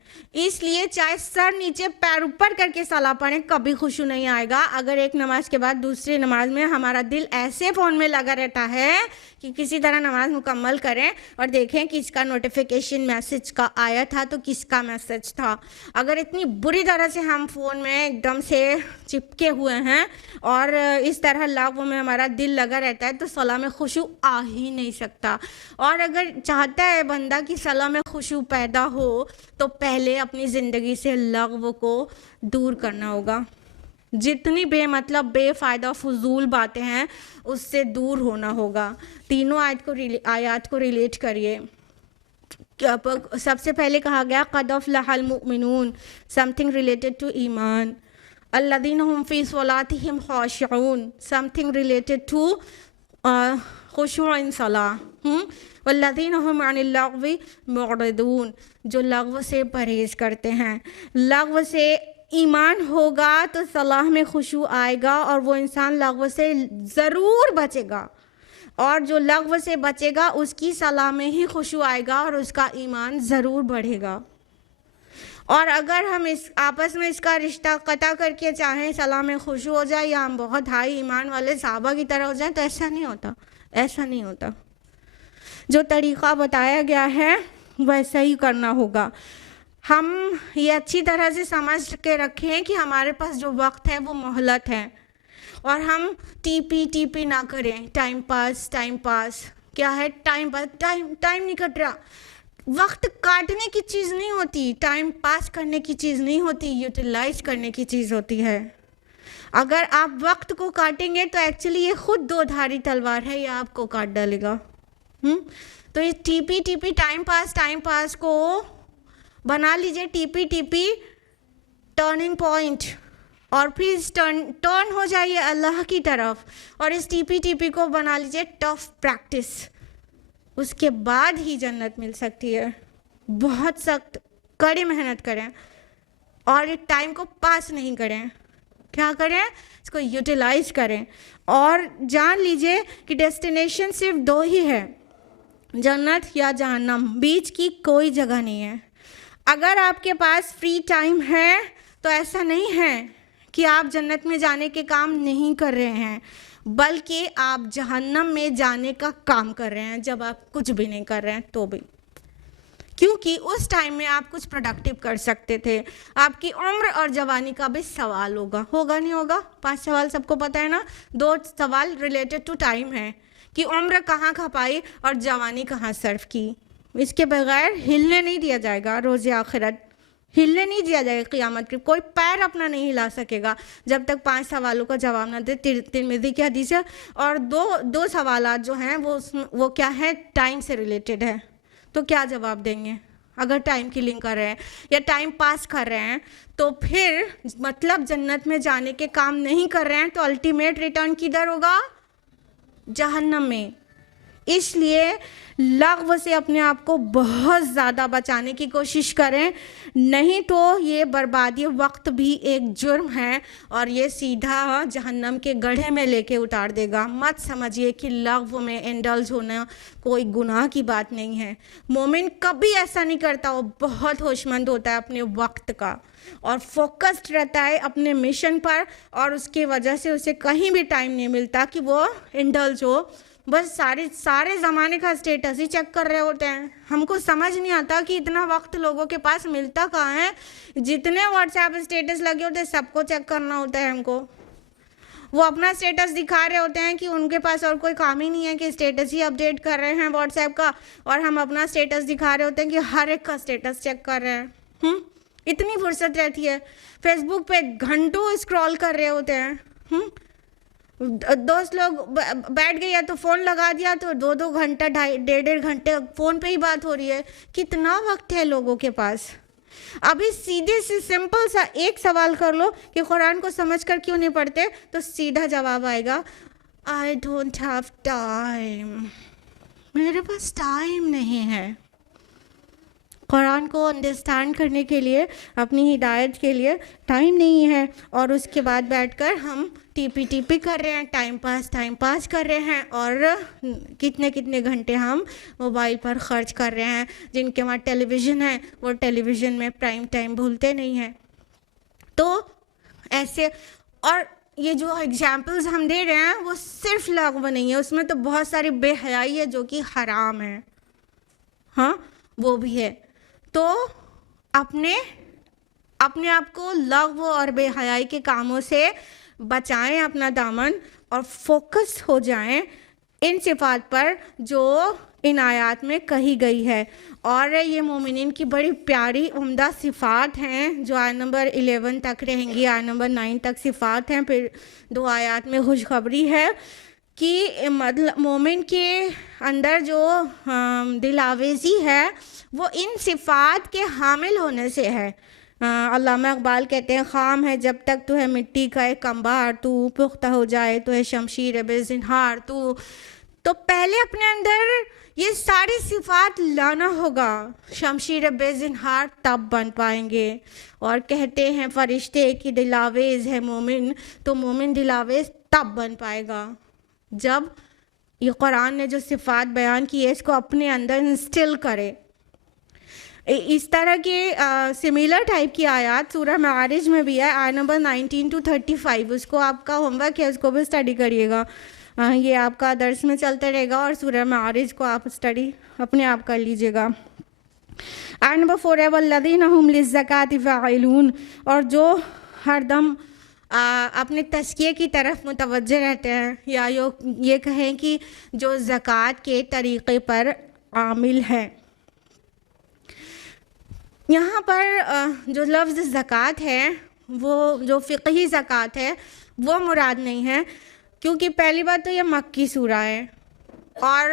اس لیے چاہے سر نیچے پیر اوپر کر کے صلاح پڑھیں کبھی خشوع نہیں آئے گا اگر ایک نماز کے بعد دوسری نماز میں ہمارا دل ایسے فون میں لگا رہتا ہے کہ کسی طرح نماز مکمل کریں اور دیکھیں کس کا نوٹیفیکیشن میسج کا آیا تھا تو کس کا میسج تھا۔ اگر اتنی بری طرح سے ہم فون میں ایک دم سے چپکے ہوئے ہیں اور اس طرح لغو میں ہمارا دل لگا رہتا ہے تو صلاح میں خشوع آ ہی نہیں سکتا۔ اور اگر چاہتا ہے بندہ کہ صلاح میں خشوع پیدا ہو تو پہلے اپنی زندگی سے لغو کو دور کرنا ہوگا، جتنی بے مطلب بے فائدہ فضول باتیں ہیں اس سے دور ہونا ہوگا۔ تینوں آیات کو ریلیٹ کریے۔ سب سے پہلے کہا گیا قد افلح المؤمنون، سم تھنگ ریلیٹڈ ٹو ایمان۔ الذین هم فی صلاتہم خاشعون، سم تھنگ ریلیٹڈ ٹو خشوع ان صلاح۔ والذین هم عن اللغو معرضون، جو لغو سے پرہیز کرتے ہیں۔ لغو سے ایمان ہوگا تو صلاح میں خشوع آئے گا اور وہ انسان لغو سے ضرور بچے گا، اور جو لغو سے بچے گا اس کی صلاح میں ہی خشوع آئے گا اور اس کا ایمان ضرور بڑھے گا۔ اور اگر ہم آپس میں اس کا رشتہ قطع کر کے چاہیں صلاح میں خشوع ہو جائے یا ہم بہت ہائی ایمان والے صحابہ کی طرح ہو جائیں تو ایسا نہیں ہوتا، ایسا نہیں ہوتا۔ جو طریقہ بتایا گیا ہے ویسا ہی کرنا ہوگا۔ ہم یہ اچھی طرح سے سمجھ کے رکھیں کہ ہمارے پاس جو وقت ہے وہ مہلت ہے، اور ہم ٹی پی نہ کریں۔ ٹائم پاس کیا ہے؟ ٹائم پاس، ٹائم نہیں کٹ رہا۔ وقت کاٹنے کی چیز نہیں ہوتی، ٹائم پاس کرنے کی چیز نہیں ہوتی، یوٹیلائز کرنے کی چیز ہوتی ہے۔ اگر آپ وقت کو کاٹیں گے تو ایکچولی یہ خود دو دھاری تلوار ہے، یہ آپ کو کاٹ ڈالے گا۔ تو یہ ٹی پی ٹائم پاس کو بنا لیجئے ٹی پی ٹرننگ پوائنٹ، اور پھر ٹرن ہو جائیے اللہ کی طرف، اور اس ٹی پی کو بنا لیجئے ٹف پریکٹس، اس کے بعد ہی جنت مل سکتی ہے۔ بہت سخت کڑی محنت کریں اور ٹائم کو پاس نہیں کریں، کیا کریں؟ اس کو یوٹیلائز کریں، اور جان لیجئے کہ ڈیسٹینیشن صرف دو ہی ہے، جنت یا جہنم، بیچ کی کوئی جگہ نہیں ہے۔ اگر آپ کے پاس فری ٹائم ہے تو ایسا نہیں ہے کہ آپ جنت میں جانے کے کام نہیں کر رہے ہیں، بلکہ آپ جہنم میں جانے کا کام کر رہے ہیں جب آپ کچھ بھی نہیں کر رہے ہیں تو بھی، کیونکہ اس ٹائم میں آپ کچھ پروڈکٹیو کر سکتے تھے۔ آپ کی عمر اور جوانی کا بھی سوال ہوگا نہیں ہوگا؟ 5 سوال سب کو پتہ ہے نا؟ 2 سوال ریلیٹڈ ٹو ٹائم ہے کہ عمر کہاں کھپائی اور جوانی کہاں صرف کی۔ اس کے بغیر ہلنے نہیں دیا جائے گا، روز آخرت ہلنے نہیں دیا جائے گا، قیامت کے کوئی پیر اپنا نہیں ہلا سکے گا جب تک 5 سوالوں کا جواب نہ دے۔ ترمذی کی حدیث ہے، اور دو سوالات جو ہیں وہ کیا ہے؟ ٹائم سے ریلیٹڈ ہے۔ تو کیا جواب دیں گے؟ اگر ٹائم کلنگ کر رہے ہیں یا ٹائم پاس کر رہے ہیں تو پھر مطلب جنت میں جانے کے کام نہیں کر رہے ہیں، تو الٹیمیٹ ریٹرن کدھر ہوگا؟ جہنم میں۔ اس لیے لغو سے اپنے آپ کو بہت زیادہ بچانے کی کوشش کریں، نہیں تو یہ بربادی وقت بھی ایک جرم ہے اور یہ سیدھا جہنم کے گڑھے میں لے کے اتار دے گا۔ مت سمجھیے کہ لغو میں انڈلج ہونا کوئی گناہ کی بات نہیں ہے۔ مومن کبھی ایسا نہیں کرتا، وہ بہت ہوش مند ہوتا ہے اپنے وقت کا اور فوکسڈ رہتا ہے اپنے مشن پر، اور اس کی وجہ سے اسے کہیں بھی ٹائم نہیں ملتا کہ وہ انڈلج ہو۔ بس سارے زمانے کا اسٹیٹس ہی چیک کر رہے ہوتے ہیں۔ ہم کو سمجھ نہیں آتا کہ اتنا وقت لوگوں کے پاس ملتا کہاں ہے۔ جتنے واٹس ایپ اسٹیٹس لگے ہوتے ہیں سب کو چیک کرنا ہوتا ہے ہم کو۔ وہ اپنا اسٹیٹس دکھا رہے ہوتے ہیں کہ ان کے پاس اور کوئی کام ہی نہیں ہے کہ اسٹیٹس ہی اپڈیٹ کر رہے ہیں واٹس ایپ کا، اور ہم اپنا اسٹیٹس دکھا رہے ہوتے ہیں کہ ہر ایک کا اسٹیٹس چیک کر رہے ہیں۔ اتنی فرصت رہتی ہے؟ فیس بک پہ گھنٹوں اسکرول کر رہے ہوتے ہیں۔ دوست لوگ بیٹھ گئے تو فون لگا دیا تو 2 گھنٹہ 1.5 گھنٹے فون پہ ہی بات ہو رہی ہے۔ کتنا وقت ہے لوگوں کے پاس؟ ابھی سیدھے سے سمپل سا ایک سوال کر لو کہ قرآن کو سمجھ کر کیوں نہیں پڑھتے، تو سیدھا جواب آئے گا I don't have time، میرے پاس ٹائم نہیں ہے۔ قرآن کو انڈرسٹینڈ کرنے کے لیے، اپنی ہدایت کے لیے ٹائم نہیں ہے، اور اس کے بعد بیٹھ کر ہم ٹی پی کر رہے ہیں، ٹائم پاس کر رہے ہیں، اور کتنے گھنٹے ہم موبائل پر خرچ کر رہے ہیں۔ جن کے وہاں ٹیلی ویژن ہے وہ ٹیلی ویژن میں پرائم ٹائم بھولتے نہیں ہیں۔ تو ایسے، اور یہ جو ایگزامپلز ہم دے رہے ہیں وہ صرف لغو نہیں ہے، اس میں تو بہت ساری بے حیائی ہے جو کہ حرام ہے، ہاں وہ بھی ہے۔ تو اپنے آپ کو لغو اور بے حیائی کے کاموں سے بچائیں اپنا دامن، اور فوکس ہو جائیں ان صفات پر جو ان آیات میں کہی گئی ہے۔ اور یہ مومنین کی بڑی پیاری عمدہ صفات ہیں جو آیت نمبر 11 تک رہیں گی، آیت نمبر 9 تک صفات ہیں، پھر 2 آیات میں خوشخبری ہے کہ مومن کے اندر جو دل آویزی ہے وہ ان صفات کے حامل ہونے سے ہے۔ علامہ اقبال کہتے ہیں خام ہے جب تک تو ہے مٹی کا ایک انبار، تو پختہ ہو جائے تو ہے شمشیر بے زنہار تو پہلے اپنے اندر یہ ساری صفات لانا ہوگا، شمشیر بے زنہار تب بن پائیں گے۔ اور کہتے ہیں فرشتے کہ دلاویز ہے مومن، تو مومن دلاویز تب بن پائے گا جب یہ قرآن نے جو صفات بیان کی ہے اس کو اپنے اندر انسٹل کرے۔ اس طرح کے سملر ٹائپ کی آیات سورہ معارج میں بھی ہے، آیت نمبر 19 to 35، اس کو آپ کا ہوم ورک ہے، اس کو بھی اسٹڈی کریے گا، یہ آپ کا درس میں چلتا رہے گا، اور سورہ معارج کو آپ اسٹڈی اپنے آپ کر لیجیے گا۔ آیت نمبر 4 ہے والذین ھم للزکاۃ فاعلون، اور جو ہر دم اپنے تزکیے کی طرف متوجہ رہتے ہیں، یا یہ کہیں کہ جو زکوٰۃ کے طریقے پر عامل ہیں۔ یہاں پر جو لفظ زکوٰۃ ہے وہ جو فقہی زکوٰۃ ہے وہ مراد نہیں ہے، کیونکہ پہلی بات تو یہ مکی سورہ ہے اور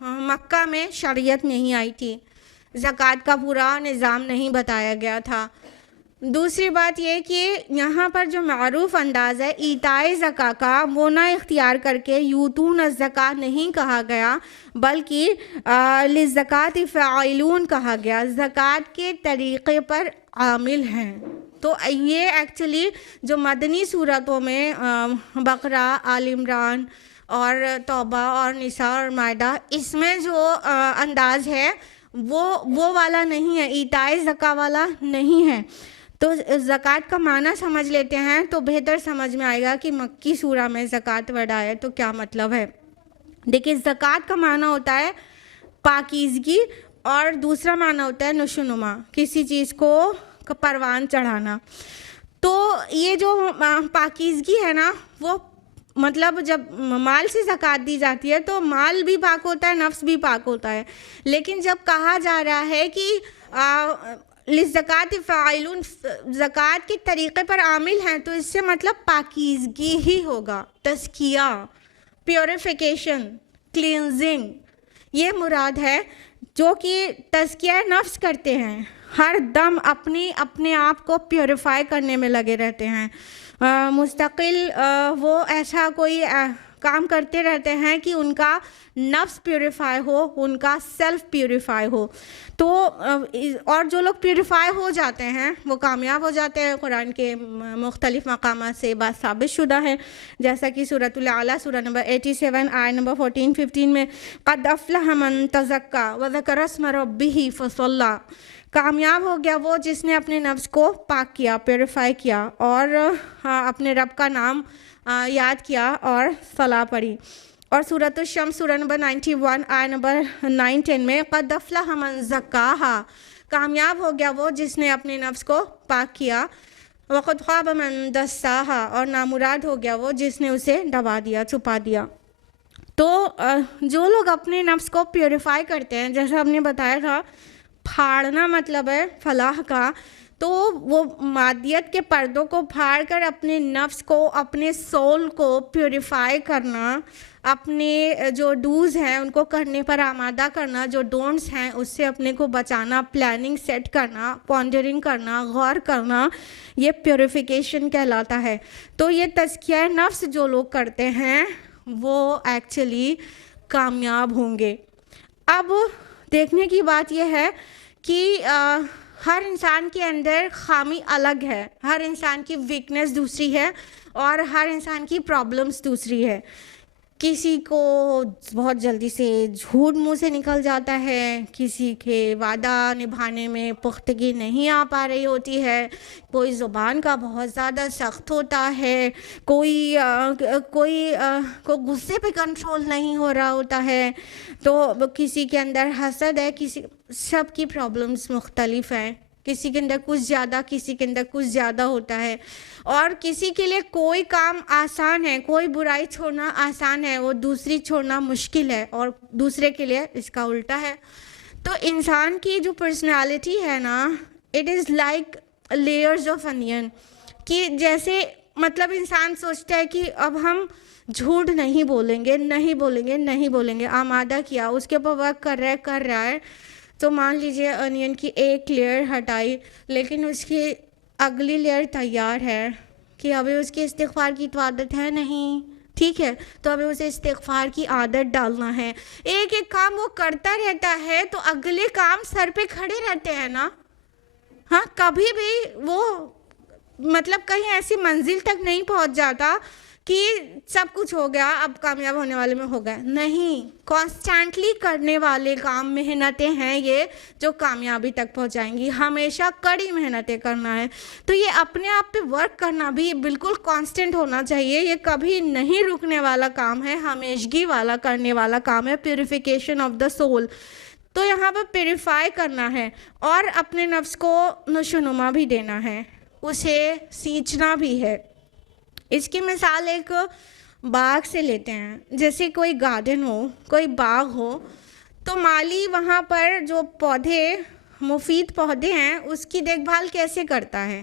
مکہ میں شریعت نہیں آئی تھی، زکوٰۃ کا پورا نظام نہیں بتایا گیا تھا۔ دوسری بات یہ کہ یہاں پر جو معروف انداز ہے ایتائے زکوٰۃ کا، وہ نہ اختیار کر کے یوتون الزکوٰۃ نہیں کہا گیا، بلکہ للزکوٰۃ فاعلون کہا گیا، زکوٰۃ کے طریقے پر عامل ہیں۔ تو یہ ایکچولی جو مدنی صورتوں میں بقرہ، آل عمران اور توبہ اور نساء اور مائدہ، اس میں جو انداز ہے وہ والا نہیں ہے، ایتائے زکوٰۃ والا نہیں ہے۔ تو زکوٰۃ کا معنی سمجھ لیتے ہیں تو بہتر سمجھ میں آئے گا کہ مکی سورہ میں زکوٰۃ ورڈ آیا ہے تو کیا مطلب ہے۔ دیکھیے زکوٰۃ کا معنی ہوتا ہے پاکیزگی، اور دوسرا معنی ہوتا ہے نشوونما، کسی چیز کو پروان چڑھانا۔ تو یہ جو پاکیزگی ہے نا، وہ مطلب جب مال سے زکوٰۃ دی جاتی ہے تو مال بھی پاک ہوتا ہے، نفس بھی پاک ہوتا ہے، لیکن جب کہا جا رہا ہے کہ للزکوٰۃ فاعلون، زکوٰۃ کے طریقے پر عامل ہیں، تو اس سے مطلب پاکیزگی ہی ہوگا، تزکیہ، پیوریفیکیشن، کلینزنگ، یہ مراد ہے۔ جو کہ تزکیہ نفس کرتے ہیں، ہر دم اپنے آپ کو پیوریفائی کرنے میں لگے رہتے ہیں، مستقل وہ ایسا کوئی کام کرتے رہتے ہیں کہ ان کا نفس پیوریفائی ہو، ان کا سیلف پیوریفائی ہو۔ تو اور جو لوگ پیوریفائی ہو جاتے ہیں وہ کامیاب ہو جاتے ہیں، قرآن کے مختلف مقامات سے بات ثابت شدہ ہے، جیسا کہ سورۃ الاعلیٰ سورہ نمبر 87 آیت نمبر 14-15 میں قد افلح من تزکیٰ وذکر اسم ربہ فصلی، کامیاب ہو گیا وہ جس نے اپنے نفس کو پاک کیا، پیوریفائی کیا، اور اپنے رب کا نام یاد کیا اور صلاح پڑھی۔ اور سورۃ الشمس سورہ نمبر 91 آیت نمبر 9-10 میں قد افلح من زکاہا، کامیاب ہو گیا وہ جس نے اپنے نفس کو پاک کیا، وقد خاب من دساہا، اور نامراد ہو گیا وہ جس نے اسے دبا دیا، چھپا دیا۔ تو جو لوگ اپنے نفس کو پیوریفائی کرتے ہیں، جیسا ہم نے بتایا تھا، پھاڑنا مطلب ہے فلاح کا، تو وہ مادیت کے پردوں کو پھاڑ کر اپنے نفس کو، اپنے سول کو پیوریفائی کرنا، اپنے جو ڈوز ہیں ان کو کرنے پر آمادہ کرنا، جو ڈونٹس ہیں اس سے اپنے کو بچانا، پلاننگ سیٹ کرنا، پونڈرنگ کرنا، غور کرنا، یہ پیوریفیکیشن کہلاتا ہے۔ تو یہ تزکیہ نفس جو لوگ کرتے ہیں وہ ایکچولی کامیاب ہوں گے۔ اب دیکھنے کی بات یہ ہے کہ ہر انسان کے اندر خامی الگ ہے، ہر انسان کی ویکنس دوسری ہے اور ہر انسان کی پرابلمس دوسری ہے۔ کسی کو بہت جلدی سے جھوٹ منہ سے نکل جاتا ہے، کسی کے وعدہ نبھانے میں پختگی نہیں آ پا رہی ہوتی ہے، کوئی زبان کا بہت زیادہ سخت ہوتا ہے، کوئی کو غصے پہ کنٹرول نہیں ہو رہا ہوتا ہے، تو کسی کے اندر حسد ہے، سب کی پرابلمس مختلف ہیں، کسی کے اندر کچھ زیادہ، کسی کے اندر کچھ زیادہ ہوتا ہے، اور کسی کے لیے کوئی کام آسان ہے، کوئی برائی چھوڑنا آسان ہے، وہ دوسری چھوڑنا مشکل ہے، اور دوسرے کے لیے اس کا الٹا ہے۔ تو انسان کی جو پرسنالٹی ہے نا، it is like layers of onion, کہ جیسے مطلب انسان سوچتا ہے کہ اب ہم جھوٹ نہیں بولیں گے، آمادہ کیا، اس کے اوپر ورک کر رہا ہے، تو مان لیجئے انین کی ایک لیئر ہٹائی، لیکن اس کی اگلی لیئر تیار ہے کہ ابھی اس کی استغفار کی تو عادت ہے نہیں، ٹھیک ہے، تو ابھی اسے استغفار کی عادت ڈالنا ہے۔ ایک ایک کام وہ کرتا رہتا ہے تو اگلے کام سر پہ کھڑے رہتے ہیں نا، ہاں، کبھی بھی وہ مطلب کہیں ایسی منزل تک نہیں پہنچ جاتا کہ سب کچھ ہو گیا، اب کامیاب ہونے والے میں ہو گیا، نہیں، کانسٹینٹلی کرنے والے کام، محنتیں ہیں یہ جو کامیابی تک پہنچائیں گی، ہمیشہ کڑی محنتیں کرنا ہے۔ تو یہ اپنے آپ پہ ورک کرنا بھی بالکل کانسٹنٹ ہونا چاہیے، یہ کبھی نہیں رکنے والا کام ہے، ہمیشگی والا کرنے والا کام ہے، پیوریفیکیشن آف دا سول۔ تو یہاں پر پیوریفائی کرنا ہے اور اپنے نفس کو نشوونما بھی دینا ہے، اسے سینچنا بھی ہے۔ اس کی مثال ایک باغ سے لیتے ہیں، جیسے کوئی گارڈن ہو، کوئی باغ ہو، تو مالی وہاں پر جو پودے، مفید پودے ہیں، اس کی دیکھ بھال کیسے کرتا ہے؟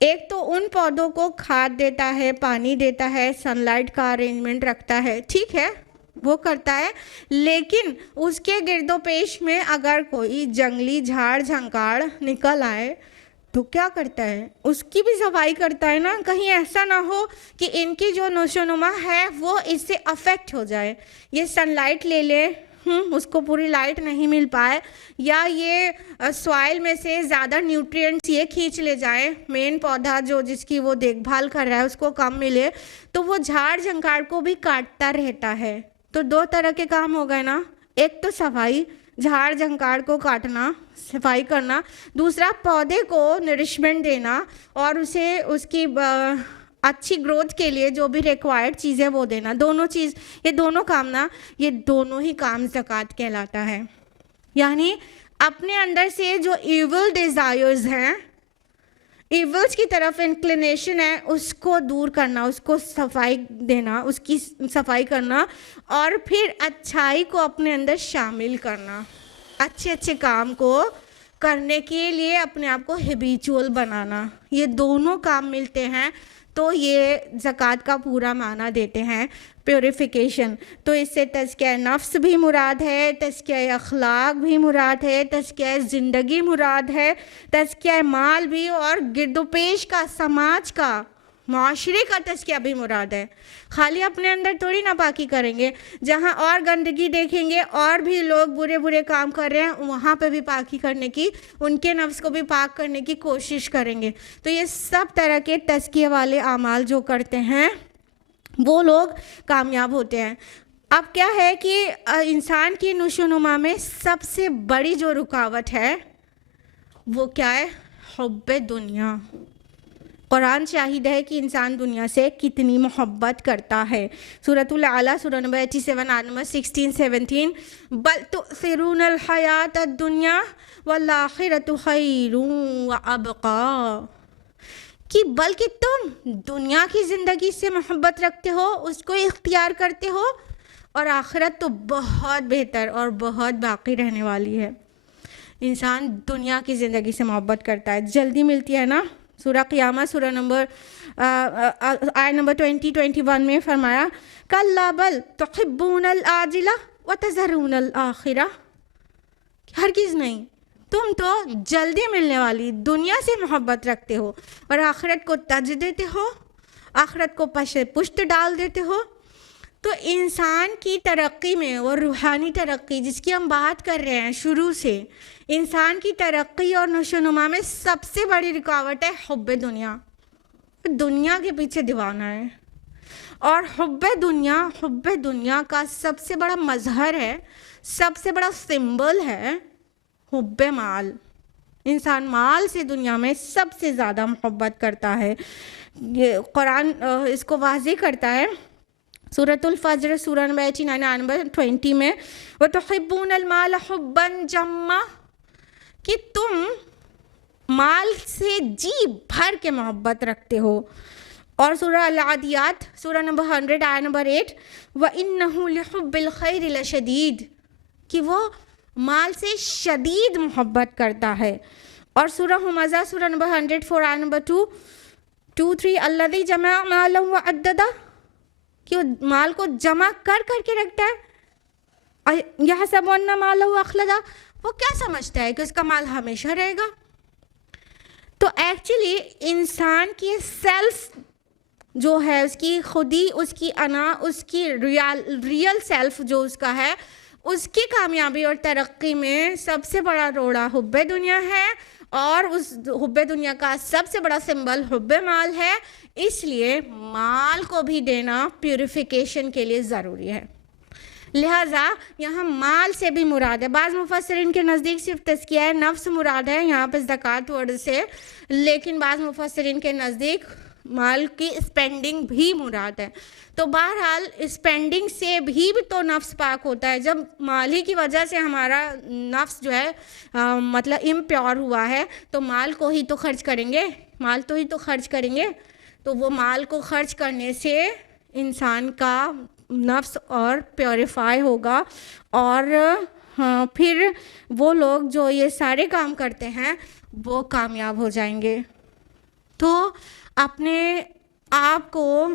ایک تو ان پودوں کو کھاد دیتا ہے، پانی دیتا ہے، سن لائٹ کا ارینجمنٹ رکھتا ہے، ٹھیک ہے وہ کرتا ہے، لیکن اس کے گرد و پیش میں اگر کوئی جنگلی جھاڑ جھنکاڑ نکل آئے تو کیا کرتا ہے؟ اس کی بھی صفائی کرتا ہے نا، کہیں ایسا نہ ہو کہ ان کی جو نشو و نما ہے وہ اس سے افیکٹ ہو جائے، یہ سن لائٹ لے لے، اس کو پوری لائٹ نہیں مل پائے، یا یہ سوائل میں سے زیادہ نیوٹرینٹس یہ کھینچ لے جائیں، مین پودا جو جس کی وہ دیکھ بھال کر رہا ہے اس کو کم ملے، تو وہ جھاڑ جھنکاڑ کو بھی کاٹتا رہتا ہے۔ تو دو طرح کے کام ہو گئے نا، ایک تو صفائی، جھاڑ جھنکاڑ کو کاٹنا، صفائی کرنا، دوسرا پودے کو نرشمنٹ دینا اور اسے اس کی اچھی گروتھ کے لیے جو بھی ریکوائرڈ چیزیں وہ دینا۔ دونوں چیز، یہ دونوں کام نا، یہ دونوں ہی کام زکوٰۃ کہلاتا ہے۔ یعنی اپنے اندر سے جو ایول ڈیزائرز ہیں، ایولز کی طرف انکلینیشن ہے، اس کو دور کرنا، اس کو صفائی دینا، اس کی صفائی کرنا، اور پھر اچھائی کو اپنے اندر شامل کرنا، اچھے اچھے کام کو کرنے کے لیے اپنے آپ کو ہیبیچول بنانا، یہ دونوں کام ملتے ہیں تو یہ زکوٰۃ کا پورا معنی دیتے ہیں، پیوریفیکیشن۔ تو اس سے تزکیہ نفس بھی مراد ہے، تزکیہ اخلاق بھی مراد ہے، تزکیہ زندگی مراد ہے، تزکیہ مال بھی، اور گرد و پیش کا، سماج کا، معاشرے کا تزکیہ بھی مراد ہے۔ خالی اپنے اندر تھوڑی نا پاکی کریں گے، جہاں اور گندگی دیکھیں گے اور بھی لوگ برے برے کام کر رہے ہیں وہاں پہ بھی پاکی کرنے کی، ان کے نفس کو بھی پاک کرنے کی کوشش کریں گے۔ تو یہ سب طرح کے تزکیہ والے اعمال جو کرتے ہیں وہ لوگ کامیاب ہوتے ہیں۔ اب کیا ہے کہ انسان کی نشو و نما میں سب سے بڑی جو رکاوٹ ہے وہ کیا ہے؟ حب دنیا۔ قرآن شاہد ہے کہ انسان دنیا سے کتنی محبت کرتا ہے۔ سورۃ الاعلیٰ سورہ نمبر 87 آیت نمبر 16-17، بل تؤثرون الحیات الدنیا والآخرۃ خیر وابقیٰ، کہ بلکہ تم دنیا کی زندگی سے محبت رکھتے ہو، اس کو اختیار کرتے ہو، اور آخرت تو بہت بہتر اور بہت باقی رہنے والی ہے۔ انسان دنیا کی زندگی سے محبت کرتا ہے، جلدی ملتی ہے نا۔ سورہ قیامہ سورہ نمبر آیت نمبر 20-21 میں فرمایا کَلَّا بَلْ تُحِبُّونَ الْعَاجِلَةَ وَتَذَرُونَ الْآخِرَةَ، ہرگز نہیں، تم تو جلدی ملنے والی دنیا سے محبت رکھتے ہو اور آخرت کو ترجیح دیتے ہو، آخرت کو پشت ڈال دیتے ہو۔ تو انسان کی ترقی میں، اور روحانی ترقی جس کی ہم بات کر رہے ہیں شروع سے، انسان کی ترقی اور نشو و نما میں سب سے بڑی رکاوٹ ہے حب دنیا۔ دنیا کے پیچھے دیوانہ ہے، اور حب دنیا کا سب سے بڑا مظہر ہے، سب سے بڑا سمبل ہے حب مال۔ انسان مال سے دنیا میں سب سے زیادہ محبت کرتا ہے۔ یہ قرآن اس کو واضح کرتا ہے سورۃ الفجر سورہ نمبر 89 آیت نمبر 20 میں، وَتُحِبُّونَ الْمَالَ حُبًّا جَمًّا، کہ تم مال سے جی بھر کے محبت رکھتے ہو۔ اور سورہ العادیات سورہ نمبر 100 آیت نمبر 8، وَإِنَّهُ لِحُبِّ الْخَيْرِ لَشَدِيدٌ، کہ وہ مال سے شدید محبت کرتا ہے۔ اور سورہ ہمزہ سورہ نمبر 104 آیت نمبر 2-3، الَّذِي جَمَعَ مَالًا وَعَدَّدَهُ، کہ وہ مال کو جمع کر کر کے رکھتا ہے۔ یحسب ان مالہ اخلدا، وہ کیا سمجھتا ہے کہ اس کا مال ہمیشہ رہے گا؟ تو ایکچولی انسان کی سیلف جو ہے، اس کی خودی، اس کی انا، اس کی ریئل سیلف جو اس کا ہے، اس کی کامیابی اور ترقی میں سب سے بڑا روڑا حب دنیا ہے، اور اس حب دنیا کا سب سے بڑا سمبل حب مال ہے۔ اس لیے مال کو بھی دینا پیوریفیکیشن کے لیے ضروری ہے۔ لہٰذا یہاں مال سے بھی مراد ہے، بعض مفسرین کے نزدیک صرف تزکیہ نفس مراد ہے یہاں پہ زکوٰۃ ورڈ سے، لیکن بعض مفسرین کے نزدیک مال کی اسپینڈنگ بھی مراد ہے۔ تو بہرحال اسپینڈنگ سے بھی تو نفس پاک ہوتا ہے۔ جب مال ہی کی وجہ سے ہمارا نفس جو ہے مطلب امپیور ہوا ہے، تو مال کو ہی تو خرچ کریں گے، مال تو ہی تو خرچ کریں گے، تو وہ مال کو خرچ کرنے سے انسان کا نفس اور پیوریفائی ہوگا، اور پھر وہ لوگ جو یہ سارے کام کرتے ہیں وہ کامیاب ہو جائیں گے۔ تو اپنے آپ کو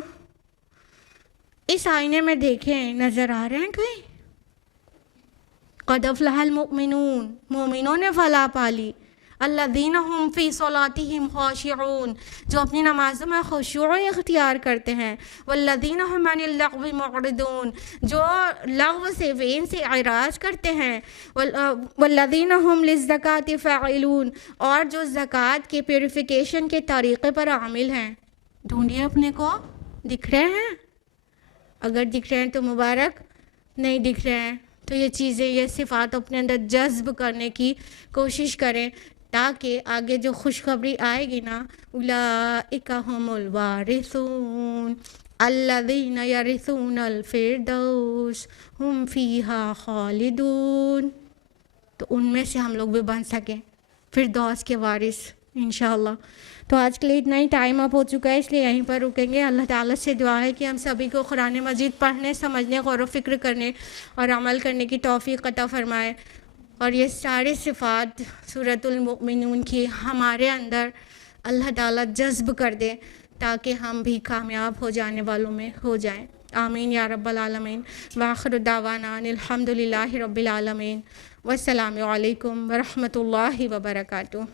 اس آئینے میں دیکھیں، نظر آ رہے ہیں کوئی؟ قد افلح المؤمنون، مومنوں نے فلاح پالی، الذین هم فی صلاتهم خاشعون، جو اپنی نمازوں میں خشوع اختیار کرتے ہیں، والذین هم عن اللغو معرضون، جو لغو سے وین سے اعراض کرتے ہیں، والذین هم للزکاة فاعلون، اور جو زکوٰۃ کے پیوریفیکیشن کے طریقے پر عامل ہیں۔ ڈھونڈیے اپنے کو، دکھ رہے ہیں؟ اگر دکھ رہے ہیں تو مبارک، نہیں دکھ رہے ہیں تو یہ چیزیں، یہ صفات اپنے اندر جذب کرنے کی کوشش کریں، تاکہ آگے جو خوشخبری آئے گی نا، اولئک هم الوارثون الذین یرثون الفردوس هم فیہا خالدون، تو ان میں سے ہم لوگ بھی بن سکیں فردوس کے وارث انشاءاللہ۔ تو آج کے لیے اتنا ہی، ٹائم اپ ہو چکا ہے، اس لیے یہیں پر رکیں گے۔ اللہ تعالیٰ سے دعا ہے کہ ہم سبھی کو قرآن مجید پڑھنے، سمجھنے، غور و فکر کرنے اور عمل کرنے کی توفیق عطا فرمائے، اور یہ ساری صفات سورۃ المؤمنون کی ہمارے اندر اللہ تعالیٰ جذب کر دے، تاکہ ہم بھی کامیاب ہو جانے والوں میں ہو جائیں۔ آمین یا رب العالمین۔ وآخر دعوانا الحمد للہ رب العالمین، والسلام علیکم ورحمۃ اللہ وبرکاتہ۔